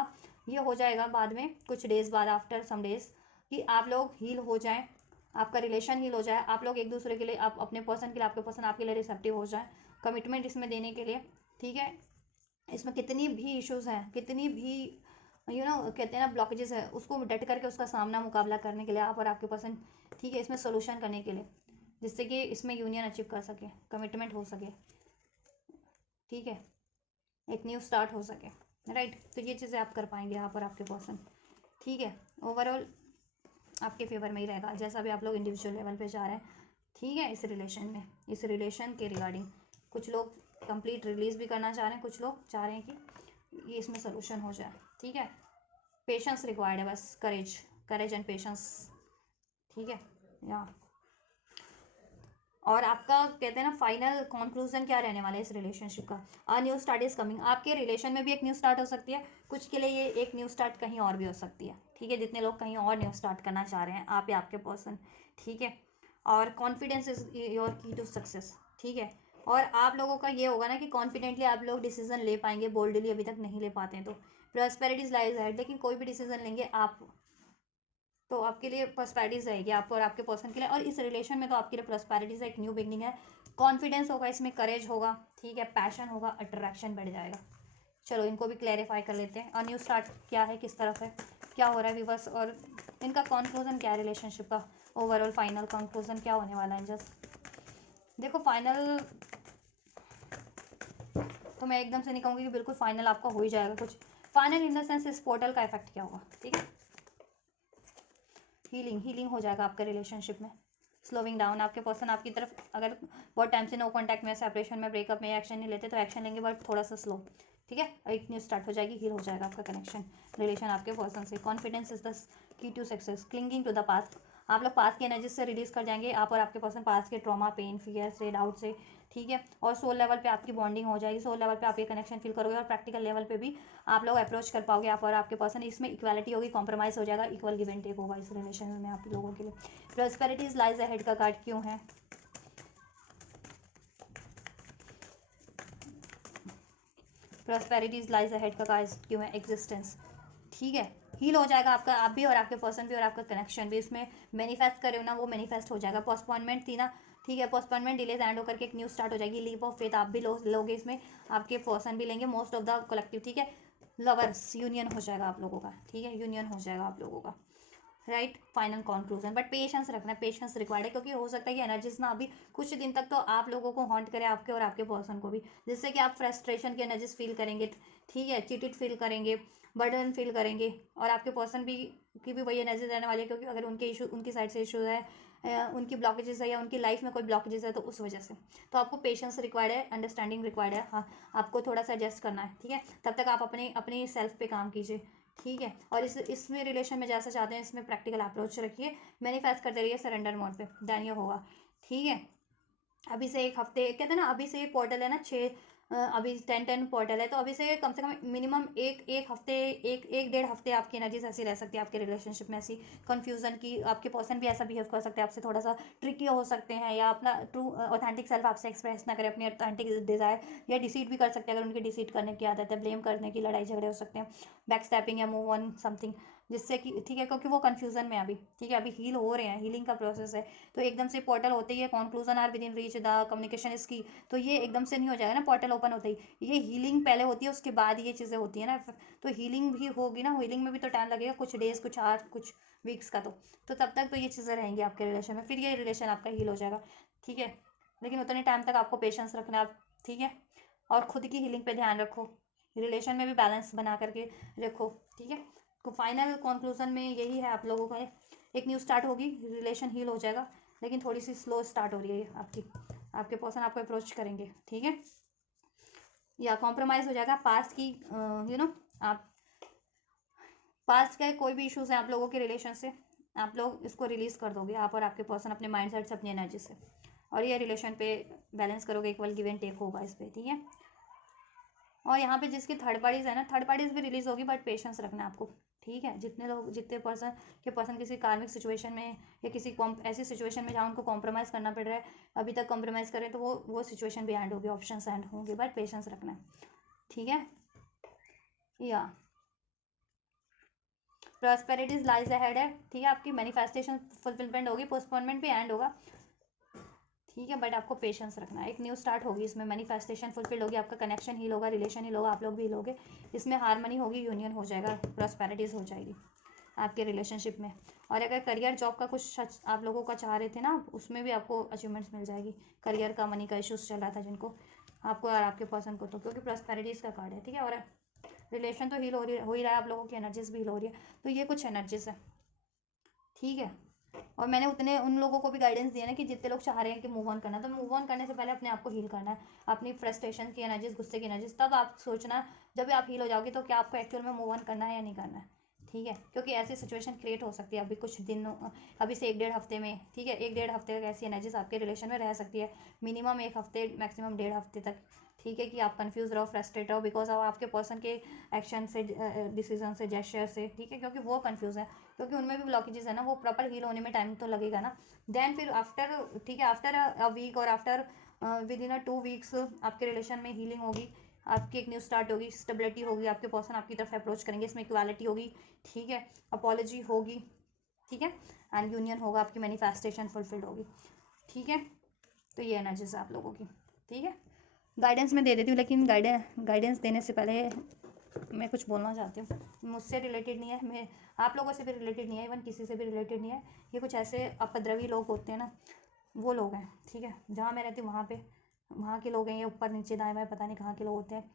ये हो जाएगा बाद में, कुछ डेज बाद, आफ्टर सम डेज, कि आप लोग हील हो जाएं, आपका रिलेशन हील हो जाए, आप लोग एक दूसरे के लिए, आप अपने पर्सन के लिए, आपके पर्सन आपके लिए रिसेप्टिव हो जाए, कमिटमेंट इसमें देने के लिए। ठीक है। इसमें कितनी भी इश्यूज हैं, कितनी भी कहते हैं ना ब्लॉकेजेस है, उसको डट करके उसका सामना मुकाबला करने के लिए आप और आपके पर्सन, ठीक है, इसमें सोल्यूशन करने के लिए, जिससे कि इसमें यूनियन अचीव कर सके, कमिटमेंट हो सके। ठीक है। एक न्यू स्टार्ट हो सके। राइट। तो ये चीज़ें आप कर पाएंगे, आप और आपके पर्सन। ठीक है। ओवरऑल आपके फेवर में ही रहेगा, जैसा भी आप लोग इंडिविजुअल लेवल पे जा रहे हैं। ठीक है। इस रिलेशन में, इस रिलेशन के रिगार्डिंग कुछ लोग कंप्लीट रिलीज भी करना चाह रहे हैं, कुछ लोग चाह रहे हैं कि ये इसमें सोल्यूशन हो जाए, ठीक है। पेशेंस रिक्वायर्ड है बस, करेज एंड पेशेंस, ठीक है। या और आपका कहते हैं ना फाइनल कंक्लूजन क्या रहने वाला है इस रिलेशनशिप का, a new start is coming. आपके रिलेशन में भी एक न्यू स्टार्ट हो सकती है, कुछ के लिए ये एक न्यू स्टार्ट कहीं और भी हो सकती है, ठीक है। जितने लोग कहीं और न्यू स्टार्ट करना चाह रहे हैं, आप या आपके पर्सन, ठीक है। और कॉन्फिडेंस इज योर की टू सक्सेस, ठीक है। और आप लोगों का ये होगा ना कि कॉन्फिडेंटली आप लोग डिसीजन ले पाएंगे, बोल्डली अभी तक नहीं ले पाते हैं तो प्रॉस्पेरिटीज लाइज अहेड, लेकिन कोई भी डिसीजन लेंगे आप तो आपके लिए प्रॉस्पेरिटीज रहेगी, आपको और आपके पर्सन के लिए। और इस रिलेशन में तो आपके लिए प्रॉस्पेरिटीज एक न्यू बिगनिंग है, कॉन्फिडेंस होगा इसमें, करेज होगा, ठीक है, पैशन होगा, अट्रैक्शन बढ़ जाएगा। चलो इनको भी क्लैरिफाई कर लेते हैं, और न्यू स्टार्ट क्या है, किस तरफ है, क्या हो रहा है व्यूअर्स, और इनका कंक्लूजन क्या है रिलेशनशिप का, ओवरऑल फाइनल कंक्लूजन क्या होने वाला है। जस्ट देखो फाइनल तो मैं एकदम से नहीं कहूँगी कि बिल्कुल फाइनल आपका हो ही जाएगा कुछ, फाइनल इन द सेंस इस पोर्टल का इफेक्ट क्या होगा, ठीक है। हीलिंग हो जाएगा आपके रिलेशनशिप में, स्लोइंग डाउन, आपके पर्सन आपकी तरफ अगर बहुत टाइम से नो कांटेक्ट में, सेपरेशन में, ब्रेकअप में एक्शन नहीं लेते तो एक्शन लेंगे बट थोड़ा सा स्लो, ठीक है। एक न्यू स्टार्ट हो जाएगी, हील हो जाएगा आपका कनेक्शन रिलेशन आपके पर्सन से। Confidence is the key to success, clinging to the past, आप लोग पास्ट की एनर्जी से रिलीज कर जाएंगे, आप और आपके पर्सन पास्ट के ट्रॉमा, पेन, फियर से, डाउट से, ठीक है। और सोल लेवल पे आपकी बॉन्डिंग हो जाएगी, सोल लेवल पे आप ये कनेक्शन फील करोगे, और प्रैक्टिकल लेवल पे भी आप लोग अप्रोच कर पाओगे, आप और आपके पर्सन। इसमें इक्वालिटी होगी, कॉम्प्रोमाइज़ हो जाएगा, इक्वल गिव एंड टेक होगा इस रिलेशन में आप लोगों के लिए। प्रॉस्पेरिटीज लाइज अहेड का कार्ड क्यों है, प्रॉस्पेरिटीज लाइज अहेड का कार्ड क्यों है, एग्जिस्टेंस, ठीक है। हील हो जाएगा आपका, आप भी और आपके पर्सन भी और आपका कनेक्शन भी, इसमें मैनिफेस्ट करे हो ना वो मैनिफेस्ट हो जाएगा। पोस्टपोनमेंट थी ना, ठीक है, पोस्टपोनमेंट डिलेज एंड होकर के एक न्यू स्टार्ट हो जाएगी। लीप ऑफ फेथ आप भी लोगे इसमें, आपके पर्सन भी लेंगे, मोस्ट ऑफ द कलेक्टिव, ठीक है। लवर्स यूनियन हो जाएगा आप लोगों का, ठीक है, यूनियन हो जाएगा आप लोगों का, right. Final conclusion, but patience रखना है, पेशेंस रिक्वायर्ड है, क्योंकि हो सकता है कि एनर्जीज ना अभी कुछ दिन तक तो आप लोगों को हॉन्ट करे, आपके और आपके पर्सन को भी, जिससे कि आप फ्रस्ट्रेशन की एनर्जीज फील करेंगे, ठीक है, चिटिड फील करेंगे, बर्डन फील करेंगे, और आपके पर्सन भी की भी वही एनर्जी रहने वाली है, क्योंकि अगर उनके इशू, उनकी साइड से इशू है, उनकी ब्लॉकेजेस है या उनकी लाइफ में कोई ब्लॉकेजेस है, तो उस वजह से तो आपको पेशेंस रिक्वायर्ड है, अंडरस्टैंडिंग रिक्वायर्ड है, हाँ आपको थोड़ा सा एडजस्ट करना है, ठीक है। तब तक आप अपनी सेल्फ पे काम कीजिए, ठीक है। और इसमें रिलेशन में जैसा चाहते हैं इसमें प्रैक्टिकल अप्रोच रखिए, मैनिफेस्ट करते रहिए सरेंडर मोड पे, देन ये होगा, ठीक है। अभी से एक हफ्ते कहते हैं ना, अभी से ये पोर्टल है ना 6, अभी 10 पोर्टल है, तो अभी से कम से कम मिनिमम एक हफ्ते, एक डेढ़ हफ्ते आपकी एनर्जीज ऐसी रह सकती है आपके रिलेशनशिप में, ऐसी कन्फ्यूजन की, आपके पर्सन भी ऐसा बिहेव कर सकते हैं आपसे, थोड़ा सा ट्रिकी हो सकते हैं, या अपना ट्रू ऑथेंटिक सेल्फ आपसे एक्सप्रेस ना करें, अपनी ऑथेंटिक डिजायर, या डिसीट भी कर सकते हैं अगर उनकी डिसीट करने की आदत है, ब्लेम करने की, लड़ाई झगड़े हो सकते हैं, बैक स्टैपिंग या मूव ऑन समथिंग, जिससे कि ठीक है, क्योंकि वो कन्फ्यूजन में अभी, ठीक है, अभी हील हो रहे हैं, हीलिंग का प्रोसेस है, तो एकदम से पोर्टल होते ही है conclusion are within reach the communication is key, तो ये एकदम से नहीं हो जाएगा ना पोर्टल ओपन होते ही, ये हीलिंग पहले होती है, उसके बाद ये चीज़ें होती है ना, तो हीलिंग भी होगी ना, हीलिंग में भी तो टाइम लगेगा, कुछ डेज, कुछ आवर, कुछ वीक्स का, तो तब तक तो ये चीज़ें रहेंगी आपके रिलेशन में, फिर ये रिलेशन आपका हील हो जाएगा, ठीक है। लेकिन उतने टाइम तक आपको पेशेंस रखना है आप, ठीक है। और खुद की हीलिंग पे ध्यान रखो, रिलेशन में भी बैलेंस बना करके रखो, ठीक है। तो फाइनल कंक्लूजन में यही है आप लोगों का, एक न्यू स्टार्ट होगी, रिलेशन हील हो जाएगा, लेकिन थोड़ी सी स्लो स्टार्ट हो रही है आपकी, आपके पर्सन आपको अप्रोच करेंगे, ठीक है, या कॉम्प्रोमाइज़ हो जाएगा पास्ट की, आप पास्ट के कोई भी इश्यूज हैं आप लोगों के रिलेशन से, आप लोग इसको रिलीज़ कर दोगे, आप और आपके पर्सन अपने माइंड सेट से, अपनी एनर्जी से, और ये रिलेशन पे बैलेंस करोगे, इक्वल गिव एंड टेक होगा इस पर, ठीक है। और यहाँ पे जिसकी थर्ड पार्टीज है ना, थर्ड पार्टीज भी रिलीज होगी, बट पेशेंस रखना है आपको, ठीक है। जितने पर्सन के पर्सन किसी कार्मिक सिचुएशन में, या किसी ऐसी सिचुएशन में जहाँ उनको कॉम्प्रोमाइज़ करना पड़ रहा है, अभी तक कॉम्प्रोमाइज़ करें तो वो सिचुएशन भी एंड होगी, ऑप्शन एंड होंगे, बट पेशेंस रखना है, ठीक है। या प्रॉस्पेरिटीज लाइज अहेड है, ठीक है, आपकी मैनिफेस्टेशन फुलफिलमेंट होगी, पोस्टपोनमेंट भी एंड होगा, ठीक है, बट आपको पेशेंस रखना है, एक न्यू स्टार्ट होगी, इसमें मैनिफेस्टेशन फुलफिल होगी, आपका कनेक्शन हील होगा, रिलेशन हील होगा, आप लोग भी हील होगे, इसमें हारमनी होगी, यूनियन हो जाएगा, प्रॉस्पेरिटीज़ हो जाएगी आपके रिलेशनशिप में। और अगर करियर जॉब का कुछ आप लोगों का चाह रहे थे ना, उसमें भी आपको अचीवमेंट्स मिल जाएगी, करियर का, मनी का इशूज़ चल रहा था जिनको, आपको और आपके पर्सन को, तो क्योंकि प्रॉस्पेरिटीज़ का कार्ड है, ठीक है। और रिलेशन तो हील हो ही रहा है, आप लोगों की एनर्जीज भी हील हो रही है, तो ये कुछ एनर्जीज है, ठीक है। और मैंने उतने उन लोगों को भी गाइडेंस दिया ना कि जितने लोग चाह रहे हैं कि मूव ऑन करना, तो मूव ऑन करने से पहले अपने आप को हील करना है, अपनी फ्रस्ट्रेशन की एनर्जीज, गुस्से की एनर्जीज, तब आप सोचना जब आप हील हो जाओगे तो क्या आपको एक्चुअल में मूव ऑन करना है या नहीं करना है। ठीक है, क्योंकि ऐसी सिचुएशन क्रिएट हो सकती है अभी कुछ दिन, अभी से 1-1.5 हफ्ते में। ठीक है, 1-1.5 हफ्ते तक ऐसी एनर्जीज आपके रिलेशन में रह सकती है, मिनिमम 1 हफ्ते, मैक्सिमम 1.5 हफ्ते तक। ठीक है, कि आप कंफ्यूज रहो, फ्रस्ट्रेट रहो बिकॉज ऑफ आपके पर्सन के एक्शन से, डिसीजन से, जेस्चर से। ठीक है, क्योंकि वो कंफ्यूज है, क्योंकि उनमें भी ब्लॉकेजेस है ना, वो प्रॉपर हील होने में टाइम तो लगेगा ना। देन फिर आफ्टर, ठीक है, आफ्टर अ वीक और आफ्टर विद इन 2 वीक्स आपके रिलेशन में हीलिंग होगी, आपकी एक न्यू स्टार्ट होगी, स्टेबिलिटी होगी, आपके पर्सन आपकी तरफ अप्रोच करेंगे, इसमें इक्वालिटी होगी। ठीक है, अपॉलॉजी होगी। ठीक है, एंड यूनियन होगा, आपकी मैनिफेस्टेशन फुलफिल्ड होगी। ठीक है, तो ये एनर्जीज है आप लोगों की। ठीक है, गाइडेंस मैं दे देती हूँ, लेकिन गाइडेंस देने से पहले मैं कुछ बोलना चाहती हूँ। मुझसे रिलेटेड नहीं है, मैं आप लोगों से भी रिलेटेड नहीं है, इवन किसी से भी रिलेटेड नहीं है। ये कुछ ऐसे अपद्रवी लोग होते हैं ना, वो लोग हैं। ठीक है, जहाँ मैं रहती हूँ वहाँ पे वहाँ के लोग हैं, ये ऊपर नीचे दाएं बाएं पता नहीं कहाँ के लोग होते हैं।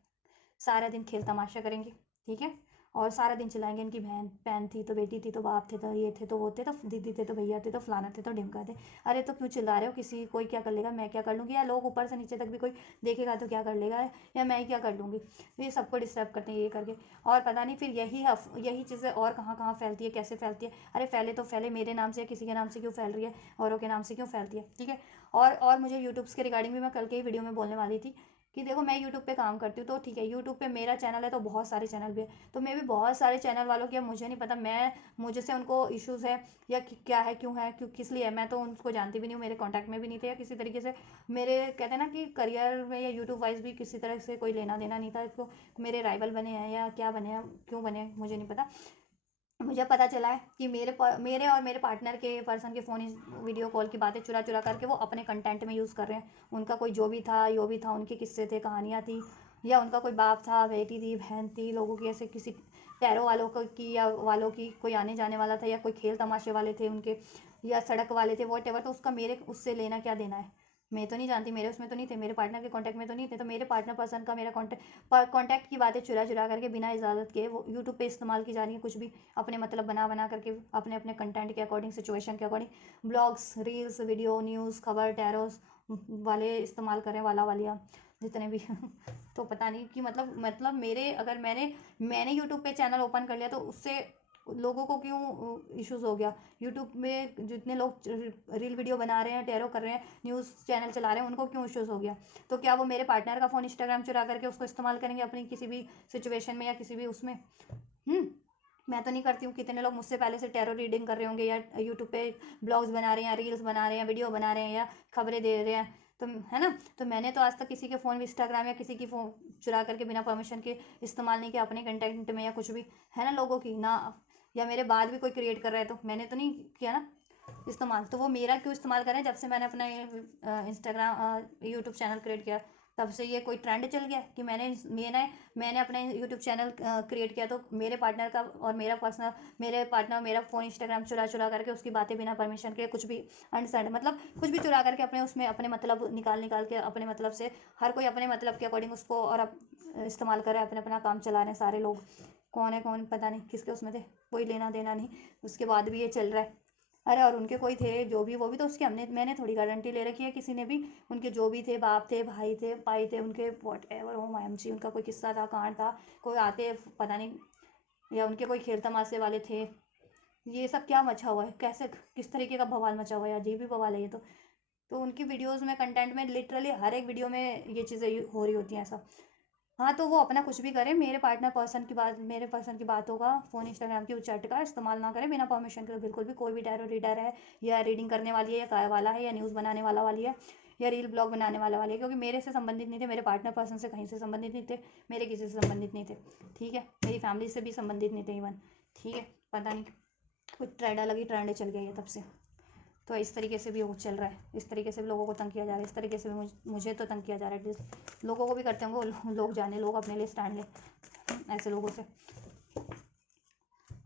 सारा दिन खेल तमाशा करेंगे। ठीक है, और सारा दिन चिल्लाएंगे इनकी बहन थी तो बेटी थी तो बाप थे तो ये थे तो वो थे तो दीदी थे तो भैया थे तो फलाना थे तो ढिमका थे। अरे तो क्यों चिल्ला रहे हो? किसी कोई क्या कर लेगा, मैं क्या कर लूँगी, या लोग ऊपर से नीचे तक भी कोई देखेगा तो क्या कर लेगा, या मैं ही क्या कर लूँगी। तो ये सबको डिस्टर्ब करते हैं ये करके, और पता नहीं फिर यही चीज़ें और कहाँ कहाँ फैलती है, कैसे फैलती है। अरे फैले तो फैले, मेरे नाम से या किसी के नाम से क्यों फैल रही है, औरों के नाम से क्यों फैलती है। ठीक है, और मुझे यूट्यूब्स के रिगार्डिंग भी मैं कल के ही वीडियो में बोलने वाली थी कि देखो मैं यूट्यूब पे काम करती हूँ, तो ठीक है यूट्यूब पे मेरा चैनल है तो बहुत सारे चैनल भी है, तो मैं भी बहुत सारे चैनल वालों की, अब मुझे नहीं पता मैं मुझे से उनको इश्यूज़ है या क्या है, क्यों है, क्यों किस लिए है, मैं तो उनको जानती भी नहीं हूँ, मेरे कॉन्टैक्ट में भी नहीं थे, या किसी तरीके से मेरे कहते हैं ना कि करियर में या यूट्यूब वाइज भी किसी तरह से कोई लेना देना नहीं था। तो मेरे राइवल बने हैं या क्या बने हैं, क्यों बने हैं, मुझे नहीं पता। मुझे पता चला है कि मेरे और मेरे पार्टनर के पर्सन के फ़ोन वीडियो कॉल की बातें चुरा चुरा करके वो अपने कंटेंट में यूज़ कर रहे हैं। उनका कोई जो भी था यो भी था, उनके किस्से थे, कहानियाँ थी, या उनका कोई बाप था, बेटी थी, बहन थी, लोगों की ऐसे किसी टैरो वालों की या वालों की कोई आने जाने वाला था, या कोई खेल तमाशे वाले थे उनके, या सड़क वाले थे, वॉट एवर। तो उसका मेरे उससे लेना क्या देना है, मैं तो नहीं जानती, मेरे उसमें तो नहीं थे, मेरे पार्टनर के कांटेक्ट में तो नहीं थे। तो मेरे पार्टनर पर्सन का मेरा कांटेक्ट की बातें चुरा चुरा करके बिना इजाज़त के वो यूट्यूब पे इस्तेमाल की जा रही है, कुछ भी अपने मतलब बना बना करके अपने अपने कंटेंट के अकॉर्डिंग, सिचुएशन के according blogs, reels, video, news, खबर, टैरोस वाले इस्तेमाल करें, वाला वालिया जितने भी तो पता नहीं कि मतलब मेरे अगर मैंने यूट्यूब पे चैनल ओपन कर लिया तो उससे लोगों को क्यों इश्यूज हो गया। यूट्यूब में जितने लोग रील वीडियो बना रहे हैं, टैरो कर रहे हैं, न्यूज़ चैनल चला रहे हैं, उनको क्यों इश्यूज हो गया। तो क्या वो मेरे पार्टनर का फ़ोन इंस्टाग्राम चुरा करके उसको इस्तेमाल करेंगे अपनी किसी भी सिचुएशन में या किसी भी उसमें। मैं तो नहीं करती हूँ। कितने लोग मुझसे पहले से टैरो रीडिंग कर रहे होंगे, या यूट्यूब पे ब्लॉग्स बना रहे हैं, या रील्स बना रहे हैं, वीडियो बना रहे हैं, या खबरें दे रहे हैं, तो है ना। तो मैंने तो आज तक किसी के फ़ोन इंस्टाग्राम या किसी की फ़ोन चुरा करके बिना परमिशन के इस्तेमाल नहीं किया अपने कंटेंट में या कुछ भी, है ना, लोगों की ना, या मेरे बाद भी कोई क्रिएट कर रहा है तो मैंने तो नहीं किया ना इस्तेमाल। तो वो मेरा क्यों इस्तेमाल करें, जब से मैंने अपना इंस्टाग्राम यूट्यूब चैनल क्रिएट किया तब से ये कोई ट्रेंड चल गया कि मैंने अपना यूट्यूब चैनल क्रिएट किया तो मेरे पार्टनर का और मेरे पार्टनर मेरा फ़ोन इंस्टाग्राम चुरा चुरा करके उसकी बातें बिना परमिशन के कुछ भी अंडरस्टैंड मतलब कुछ भी चुरा करके अपने उसमें अपने मतलब निकाल निकाल के अपने मतलब से हर कोई अपने मतलब के अकॉर्डिंग उसको और इस्तेमाल कर रहा है, अपना अपना काम चला रहे हैं सारे लोग। कौन है कौन पता नहीं, किसके उसमें थे, कोई लेना देना नहीं, उसके बाद भी ये चल रहा है। अरे और उनके कोई थे जो भी, वो भी तो उसकी मैंने थोड़ी गारंटी ले रखी है किसी ने भी। उनके जो भी थे, बाप थे, भाई थे, भाई थे उनके, वॉट एवर हो मायम जी, उनका कोई किस्सा था, कांड था, कोई आते पता नहीं, या उनके कोई खेल तमाशे वाले थे। ये सब क्या मचा हुआ है, कैसे किस तरीके का बवाल मचा हुआ है, अजीब ही बवाल है ये तो उनकी वीडियोज़ में कंटेंट में लिटरली हर एक वीडियो में ये चीज़ें हो रही होती हैं ऐसा। हाँ, तो वो अपना कुछ भी करें, मेरे पर्सन की बातों का फ़ोन इंस्टाग्राम की चैट का इस्तेमाल ना करें बिना परमिशन के। तो बिल्कुल भी कोई भी टैरो रीडर है या रीडिंग करने वाली है या काय वाला है या न्यूज़ बनाने वाली है या रील ब्लॉग बनाने वाली है, क्योंकि मेरे से संबंधित नहीं थे, मेरे पार्टनर पर्सन से कहीं से संबंधित नहीं थे, मेरे किसी से संबंधित नहीं थे। ठीक है, मेरी फैमिली से भी संबंधित नहीं थे इवन। ठीक है, पता नहीं कुछ ट्रेंड अलग ही ट्रेंड चल गया है तब से। तो इस तरीके से भी वो चल रहा है, इस तरीके से भी लोगों को तंग किया जा रहा है, इस तरीके से भी मुझे तो तंग किया जा रहा है। एटलीस्ट लोगों को भी करते होंगे, लोग जाने, लोग अपने लिए स्टैंड लें ऐसे लोगों से।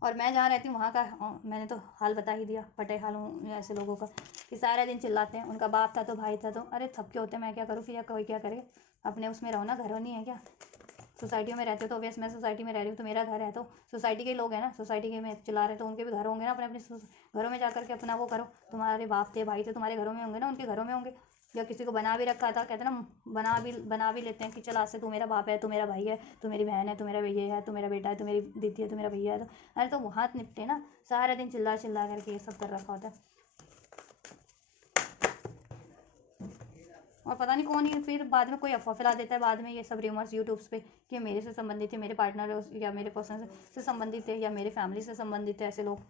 और मैं जहाँ रहती हूँ वहाँ का मैंने तो हाल बता ही दिया, पटे हाल हूँ ऐसे लोगों का कि सारा दिन चिल्लाते हैं, उनका बाप था तो भाई था तो, अरे थपके होते हैं, मैं क्या करूँ फिर, या कोई क्या करे, अपने उसमें रहो ना, घर नहीं है क्या, सोसाइटियों में रहते हो तो ऑब्वियस मैं सोसाइटी में रह रही हूँ तो मेरा घर है, तो सोसाइटी के लोग हैं ना, सोसाइटी के में चला रहे तो उनके भी घर होंगे ना, अपने अपने घरों में जा करके अपना वो करो। तुम्हारे बाप थे भाई थे तुम्हारे घरों में होंगे ना, उनके घरों में होंगे। या किसी को बना भी रखा था, कहते ना बना भी लेते हैं कि चल आज से तू मेरा बाप है, तू मेरा भाई है, तू मेरी बहन है, तू मेरा भैया है, तू मेरा बेटा है, तू मेरी दीदी है, तू मेरा भैया है। तो अरे तो वहाँ निपटे ना, सारा दिन चिल्ला चिल्ला करके ये सब कर रखा होता है। और पता नहीं कौन ही फिर बाद में कोई अफवाह फैला देता है बाद में, ये सब र्यूमर्स यूट्यूब्स पे कि मेरे से संबंधित है, मेरे पार्टनर या मेरे पर्सन से संबंधित है, या मेरे फैमिली से संबंधित है, ऐसे लोग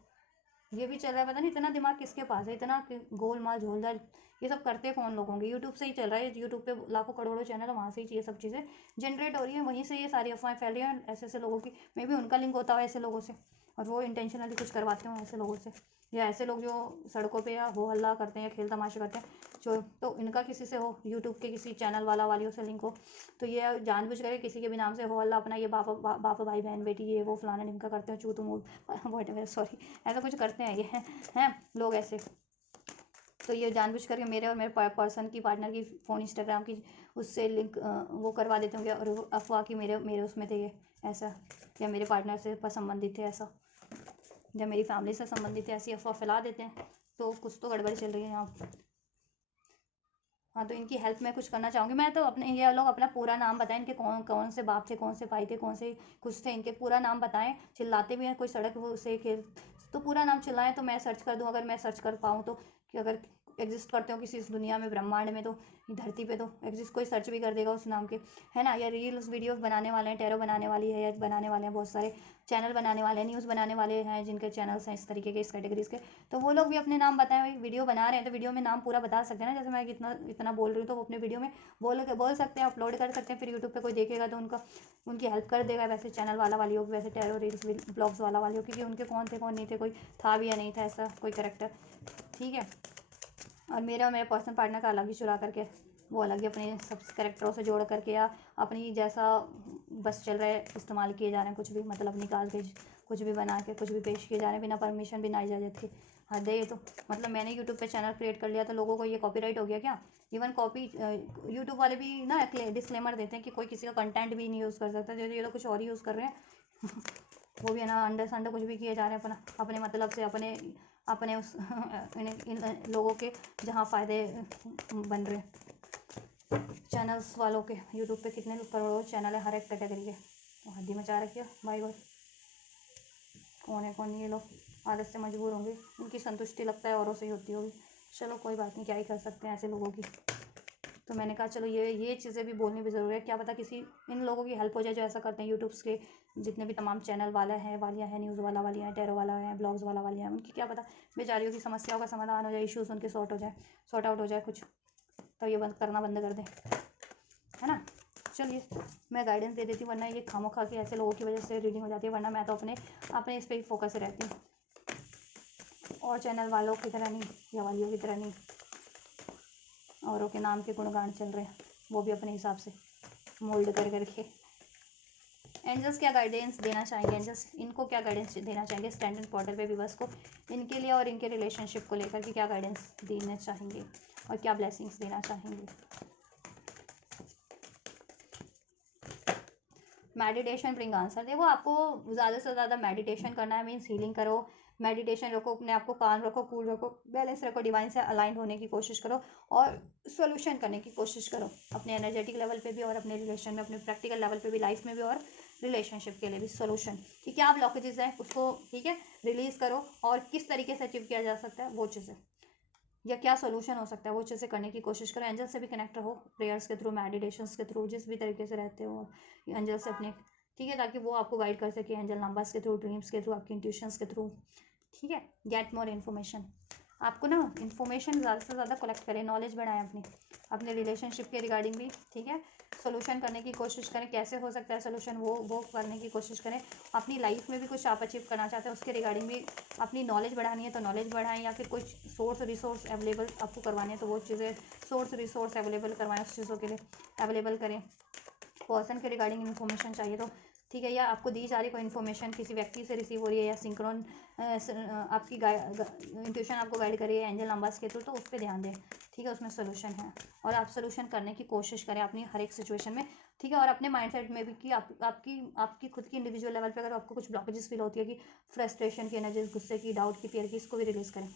ये भी चल रहा है। पता नहीं इतना दिमाग किसके पास है, इतना गोलमाल झोलदार ये सब करते कौन लोग होंगे। यूट्यूब से ही चल रहा है, यूट्यूब पे लाखों करोड़ों चैनल है, वहाँ से ही ये सब चीज़ें जनरेट हो रही हैं, वहीं से ये सारी अफवाहें फैल रही हैं ऐसे ऐसे लोगों की। मे भी उनका लिंक होता है ऐसे लोगों से, और वो इंटेंशनली कुछ करवाते हो ऐसे लोगों से, या ऐसे लोग जो सड़कों पे या हो हल्ला करते हैं या खेल तमाशे करते हैं जो, तो इनका किसी से हो, यूट्यूब के किसी चैनल वालियों से लिंक हो, तो ये जानबूझ कर किसी के भी नाम से हो हल्ला अपना, ये बाप भाई बहन बेटी ये वो फलाना ढिमका करते हैं, चूत मूत वॉट एवर, सॉरी ऐसा कुछ करते हैं ये हैं लोग ऐसे। तो ये जानबूझ करके मेरे और मेरे पर्सन की पार्टनर की फ़ोन इंस्टाग्राम की उससे लिंक वो करवा देते होंगे, और अफवाह कि मेरे उसमें थे ये ऐसा, या मेरे पार्टनर से संबंधित थे ऐसा, या मेरी फैमिली से संबंधित है, ऐसी अफवाह फैला देते हैं। तो कुछ तो गड़बड़ चल रही है यहाँ। हाँ तो इनकी हेल्प मैं कुछ करना चाहूँगी। मैं तो अपने, ये लोग अपना पूरा नाम बताएं, इनके कौन कौन से बाप थे, कौन से भाई थे, कौन से कुछ थे, इनके पूरा नाम बताएं। चिल्लाते भी हैं कोई सड़क वो से खेल तो पूरा नाम चिल्लाएं तो मैं सर्च कर दूँ, अगर मैं सर्च कर पाऊँ तो, कि अगर एग्जिस्ट करते हो किसी इस दुनिया में ब्रह्मांड में, तो धरती पे तो एग्जिस्ट, कोई सर्च भी कर देगा उस नाम के, है ना। या रील्स वीडियोस बनाने वाले हैं, टैरो बनाने वाली है, या बनाने वाले हैं बहुत सारे चैनल बनाने वाले हैं, न्यूज़ बनाने वाले हैं जिनके चैनल्स हैं इस तरीके के, इस कैटेगरीज के, तो वो लोग भी अपने नाम बताएं। भाई वीडियो बना रहे हैं तो वीडियो में नाम पूरा बता सकते हैं ना, जैसे मैं इतना बोल रही हूँ तो वो अपने वीडियो में बोल सकते हैं, अपलोड कर सकते हैं, फिर यूट्यूब पे कोई देखेगा तो उनकी हेल्प कर देगा। वैसे चैनल वाली होगी, वैसे टैरो रील्स ब्लॉग्स वाला होगी, क्योंकि उनके कौन थे कौन नहीं थे, कोई था भी या नहीं था ऐसा कोई करेक्टर, ठीक है। और मेरा पर्सनल पार्टनर का अलग ही चुरा करके, वो अलग ही अपने सब कैरेक्टरों से जोड़ करके, या अपनी जैसा बस चल रहा है इस्तेमाल किए जा रहे हैं, कुछ भी मतलब निकाल के कुछ भी बना के कुछ भी पेश किए जा रहे हैं बिना परमिशन बिना इजाज़त के। हद है ये तो। मतलब मैंने यूट्यूब पे चैनल क्रिएट कर लिया तो लोगों को ये कॉपीराइट हो गया क्या? इवन कॉपी यूट्यूब वाले भी ना डिस्क्लेमर देते हैं कि कोई किसी का कंटेंट भी नहीं यूज़ कर सकता, जो ये लोग कुछ और ही यूज़ कर रहे हैं वो भी है ना, अंडर संडर कुछ भी किए जा रहे हैं अपने मतलब से, अपने उस इन लोगों के जहाँ फ़ायदे बन रहे हैं। चैनल्स वालों के यूट्यूब पे कितने करोड़ों चैनल है हर एक कैटेगरी के, तो हद्दी मचा रखी है भाई। भाई कौन है कौन नहीं, ये लोग आदत से मजबूर होंगे, उनकी संतुष्टि लगता है औरों से ही होती होगी। चलो कोई बात नहीं, क्या ही कर सकते हैं ऐसे लोगों की। तो मैंने कहा चलो ये चीज़ें भी बोलनी भी ज़रूरी है, क्या पता किसी इन लोगों की हेल्प हो जाए जो ऐसा करते हैं। यूट्यूब्स के जितने भी तमाम चैनल वालियाँ हैं, न्यूज़ वालियाँ हैं, टैरो वाला है, ब्लॉग्स वालियाँ हैं, उनकी क्या पता बेचारियों की समस्याओं का समाधान हो जाए, इश्यूज़ उनके सॉर्ट आउट हो जाए कुछ, तो ये करना बंद कर दें, है ना। चलिए मैं गाइडेंस दे देती हूँ, वरना ये खामोखा के ऐसे लोगों की वजह से रीडिंग हो जाती है, वरना मैं तो अपने इस पर ही फोकस रहती हूँ, और चैनल वालों की तरह नहीं या वालियों की तरह नहीं औरों के नाम के गुणगान चल रहे हैं, वो भी अपने हिसाब से मोल्ड कर करके। एंजल्स क्या गाइडेंस देना चाहेंगे, एंजल्स इनको क्या गाइडेंस देना चाहेंगे स्टैंडर्ड पोर्टल पे व्यूअर्स को, इनके लिए और इनके रिलेशनशिप को लेकर के क्या गाइडेंस देना चाहेंगे और क्या ब्लेसिंग्स देना चाहेंगे। Meditation bring answer. देखो आपको ज़्यादा से ज़्यादा मेडिटेशन करना है, मीन्स हीलिंग करो, मेडिटेशन रखो, अपने आप को काम रखो, कूल रखो, बैलेंस रखो, डिवाइन से अलाइन होने की कोशिश करो और सोल्यूशन करने की कोशिश करो अपने एनर्जेटिक लेवल पे भी और अपने रिलेशन में, अपने प्रैक्टिकल लेवल पे भी, लाइफ में भी और रिलेशनशिप के लिए भी सोल्यूशन कि क्या ब्लॉकेजेस हैं उसको, ठीक है, रिलीज़ करो और किस तरीके से अचीव किया जा सकता है वो चीज़ें, या क्या सोल्यूशन हो सकता है वो चीज़ें करने की कोशिश करो। एंजल से भी कनेक्ट रहो प्रेयर्स के थ्रू, मेडिटेशंस के थ्रू, जिस भी तरीके से रहते हो एंजल से अपने, ठीक है, ताकि वो आपको गाइड कर सके एंजल नंबर्स के थ्रू, ड्रीम्स के थ्रू, आपकी इंट्यूशंस के थ्रू, ठीक है। गेट मोर इन्फॉर्मेशन, आपको ना इन्फॉर्मेशन ज़्यादा से ज़्यादा कलेक्ट करें, नॉलेज बढ़ाएं अपने रिलेशनशिप के रिगार्डिंग भी, ठीक है। सोल्यूशन करने की कोशिश करें, कैसे हो सकता है सोल्यूशन वो करने की कोशिश करें। अपनी लाइफ में भी कुछ आप अचीव करना चाहते हैं उसके रिगार्डिंग भी अपनी नॉलेज बढ़ानी है तो नॉलेज बढ़ाएं, या फिर कुछ सोर्स रिसोर्स अवेलेबल आपको करवाने हैं तो वो चीज़ें सोर्स रिसोर्स अवेलेबल करवाएं, उस चीज़ों के लिए अवेलेबल करें। पर्सन के रिगार्डिंग इन्फॉर्मेशन चाहिए तो ठीक है, या आपको दी जा रही कोई इन्फॉर्मेशन किसी व्यक्ति से रिसीव हो रही है, या सिंक्रोन आपकी इंट्यूशन आपको गाइड कर रही है एंजल नंबर्स के थ्रू, तो उस पर ध्यान दें। ठीक है, उसमें सोल्यूशन है और आप सोल्यूशन करने की कोशिश करें अपनी हर एक सिचुएशन में। ठीक है, और अपने माइंडसेट में भी कि आपकी खुद की इंडिविजुअल लेवल पे अगर आपको कुछ ब्लॉकेजेस फील होती है कि फ्रस्ट्रेशन की एनर्जीज, गुस्से की, डाउट की, फियर की, इसको भी रिलीज करें।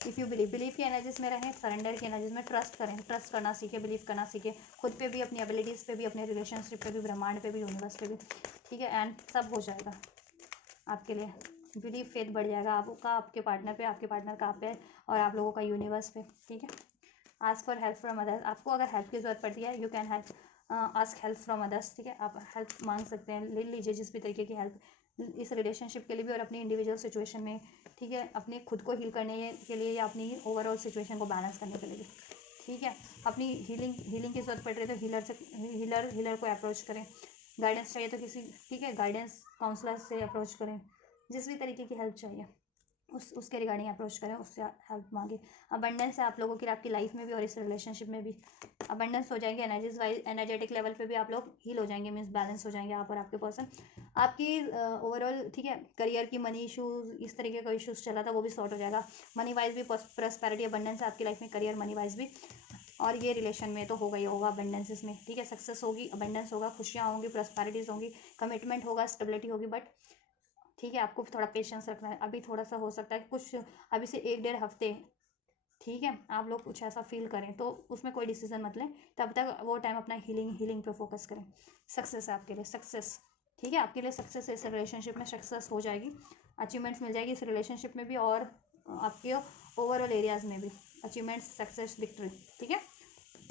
इफ़ यू बिलीव की एनर्जीज में रहें, सरेंडर की एनर्जीज में ट्रस्ट करें, ट्रस्ट करना सीखें, बिलीव करना सीखें, खुद पे भी, अपनी एबिलिटीज़ पे भी, अपने रिलेशनशिप पे भी, ब्रह्मांड पे भी, यूनिवर्स पे भी। ठीक है, एंड सब हो जाएगा आपके लिए। बिलीव, फेथ बढ़ जाएगा आपका आपके पार्टनर पे, आपके पार्टनर का आप पे, और आप लोगों का यूनिवर्स पे। ठीक है, ask for help from others. आपको अगर हेल्प की ज़रूरत पड़ती है, you can help ask help from others. ठीक है, आप हेल्प मांग सकते हैं, ले लीजिए जिस भी तरीके की हेल्प इस रिलेशनशिप के लिए भी और अपनी इंडिविजुअल सिचुएशन में। ठीक है, अपने खुद को हील करने के लिए या अपनी ओवरऑल सिचुएशन को बैलेंस करने के लिए भी। ठीक है, अपनी हीलिंग की ज़रूरत पड़ रही है तो हीलर को अप्रोच करें। गाइडेंस चाहिए तो किसी, ठीक है, गाइडेंस काउंसलर से अप्रोच करें। जिस भी तरीके की हेल्प चाहिए उसके रिगार्डिंग अप्रोच करें, उससे हेल्प मांगे। अबंडेंस है आप लोगों की आपकी लाइफ में भी और इस रिलेशनशिप में भी अबंडेंस हो जाएंगे। एनर्जीज वाइज, एनर्जेटिक लेवल पे भी आप लोग हील हो जाएंगे, मीन्स बैलेंस हो जाएंगे आप और आपके पर्सन। आपकी ओवरऑल, ठीक है, करियर की मनी इशूज़, इस तरीके का इशूज़ चला था वो भी सॉर्ट हो जाएगा। मनी वाइज भी प्रॉस्पेरिटी, अबंडेंस है आपकी लाइफ में, करियर मनी वाइज भी, और ये रिलेशन में तो होगा ही होगा अबंडेंसेस में। ठीक है, सक्सेस होगी, अबंडेंस होगा, खुशियाँ होंगी, प्रॉस्पेरिटीज़ होंगी, कमिटमेंट होगा, स्टेबिलिटी होगी। बट ठीक है, आपको थोड़ा पेशेंस रखना है। अभी थोड़ा सा हो सकता है कुछ अभी से 1-1.5 हफ्ते, ठीक है, आप लोग कुछ ऐसा फील करें तो उसमें कोई डिसीजन मत लें, तब तक वो टाइम अपना हीलिंग पे फोकस करें। सक्सेस है आपके लिए, सक्सेस। ठीक है, आपके लिए सक्सेस है, इस रिलेशनशिप में सक्सेस हो जाएगी, अचीवमेंट्स मिल जाएगी इस रिलेशनशिप में भी और आपके ओवरऑल एरियाज़ में भी अचीवमेंट्स, सक्सेस, विक्ट्री। ठीक है,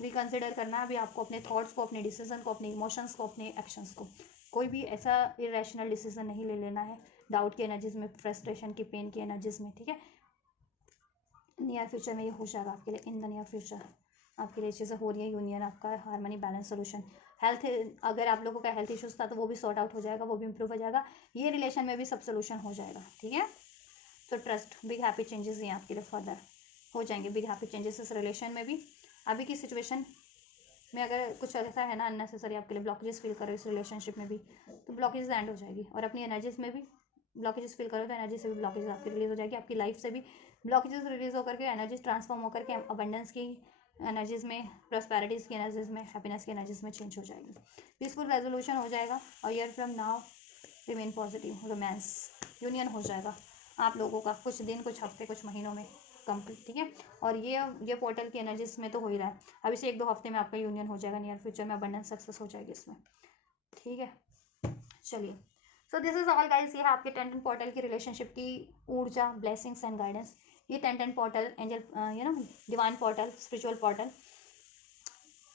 रिकन्सिडर करना है अभी आपको अपने थॉट्स को, अपने डिसीजन को, अपने इमोशंस को, अपने एक्शंस को। कोई भी ऐसा इरेशनल डिसीजन नहीं ले लेना है डाउट की एनर्जीज में, फ्रस्ट्रेशन की, पेन की एनर्जीज में। ठीक है, नियर फ्यूचर में ये हो जाएगा आपके लिए। इन द नियर फ्यूचर आपके लिए चीज़ें हो रही है, यूनियन आपका, हार्मनी, बैलेंस, सोल्यूशन। हेल्थ, अगर आप लोगों का हेल्थ इश्यूज था तो वो भी सॉर्ट आउट हो जाएगा, वो भी इंप्रूव हो जाएगा, ये रिलेशन में भी सब सोल्यूशन हो जाएगा। ठीक है, तो ट्रस्ट, बिग हैप्पी चेंजेस हैं आपके लिए, फर्दर हो जाएंगे बिग हैप्पी चेंजेस इस रिलेशन में भी। अभी की सिचुएशन में अगर कुछ ऐसा है ना अननेसेसरी आपके लिए ब्लॉकेजेस फील करो इस रिलेशनशिप में भी, तो ब्लॉकेजेस एंड हो जाएगी। और अपनी एनर्जीज में भी ब्लॉकेजेस फील करो तो एनर्जी से भी ब्लॉकेजेस आपकी रिलीज हो जाएगी, आपकी लाइफ से भी ब्लॉकेजेस रिलीज होकर के एनर्जीज ट्रांसफॉर्म होकर के अबंडेंस की एनर्जीज में, प्रॉस्पेरिटीज़ की एनर्जीज में, हैप्पीनेस की एनर्जीज में चेंज हो जाएगी। पीसफुल रेजोल्यूशन हो जाएगा और year from now remain positive, romance, union हो जाएगा आप लोगों का कुछ दिन, कुछ हफ्ते, कुछ महीनों में कंप्लीट। ठीक है, और ये पोर्टल की एनर्जीज में तो हो ही रहा है, अभी से 1-2 हफ्ते में आपका यूनियन हो जाएगा, नियर फ्यूचर में अबंडेंस सक्सेस हो जाएगी इसमें। ठीक है, चलिए, so this is all guys. ये है आपके 10-10 पोर्टल की रिलेशनशिप की ऊर्जा, ब्लेसिंग्स एंड गाइडेंस। ये 10-10 portal, angel, divine portal, spiritual portal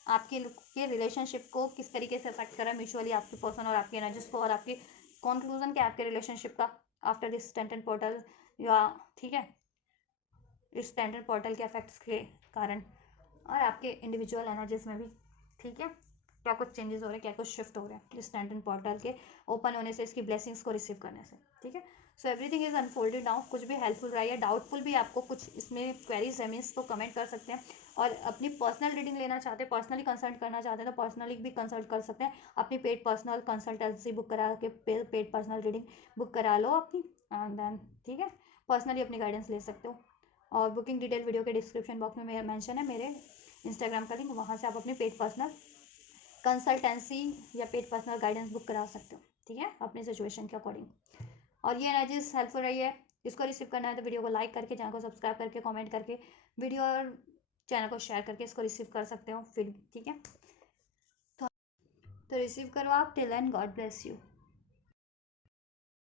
आपके के रिलेशनशिप को किस तरीके से अफेक्ट करा म्यूचुअली, आपके पर्सन और आपकी एनर्जीज को, और आपके कंक्लूजन क्या आपके रिलेशनशिप का आफ्टर दिस 10-10 पोर्टल, या ठीक है, इस 10-10 पोर्टल के इफेक्ट्स के कारण और आपके इंडिविजुअल एनर्जीज में भी। ठीक है, क्या कुछ चेंजेस हो रहे हैं, क्या कुछ शिफ्ट हो रहे हैं इस 10-10 पोर्टल के ओपन होने से, इसकी ब्लेसिंग्स को रिसीव करने से। ठीक है, so everything is unfolded now. कुछ भी हेल्पफुल रहा है, डाउटफुल भी आपको कुछ इसमें क्वेरीज है मीन्स, तो कमेंट कर सकते हैं। और अपनी पर्सनल रीडिंग लेना चाहते हैं, पर्सनली कंसल्ट करना चाहते हैं तो पर्सनली भी कंसल्ट कर सकते हैं। अपनी पेड पर्सनल कंसल्टेंसी बुक करा के पेड पर्सनल रीडिंग बुक करा लो अपनी, एंड देन ठीक है, पर्सनली अपनी गाइडेंस ले सकते हो। और बुकिंग डिटेल वीडियो के डिस्क्रिप्शन बॉक्स में मेरा मेंशन है, मेरे इंस्टाग्राम का लिंक, वहाँ से आप अपनी पेड पर्सनल कंसल्टेंसी या पेड पर्सनल गाइडेंस बुक करा सकते हो। ठीक है, अपनी सिचुएशन के अकॉर्डिंग। और ये एनर्जीज हेल्पफुल रही है, इसको रिसीव करना है तो वीडियो को लाइक करके, चैनल को सब्सक्राइब करके, कमेंट करके, वीडियो और चैनल को शेयर करके इसको रिसीव कर सकते हो फिर। ठीक है, तो रिसीव करो आप। Till and God bless you.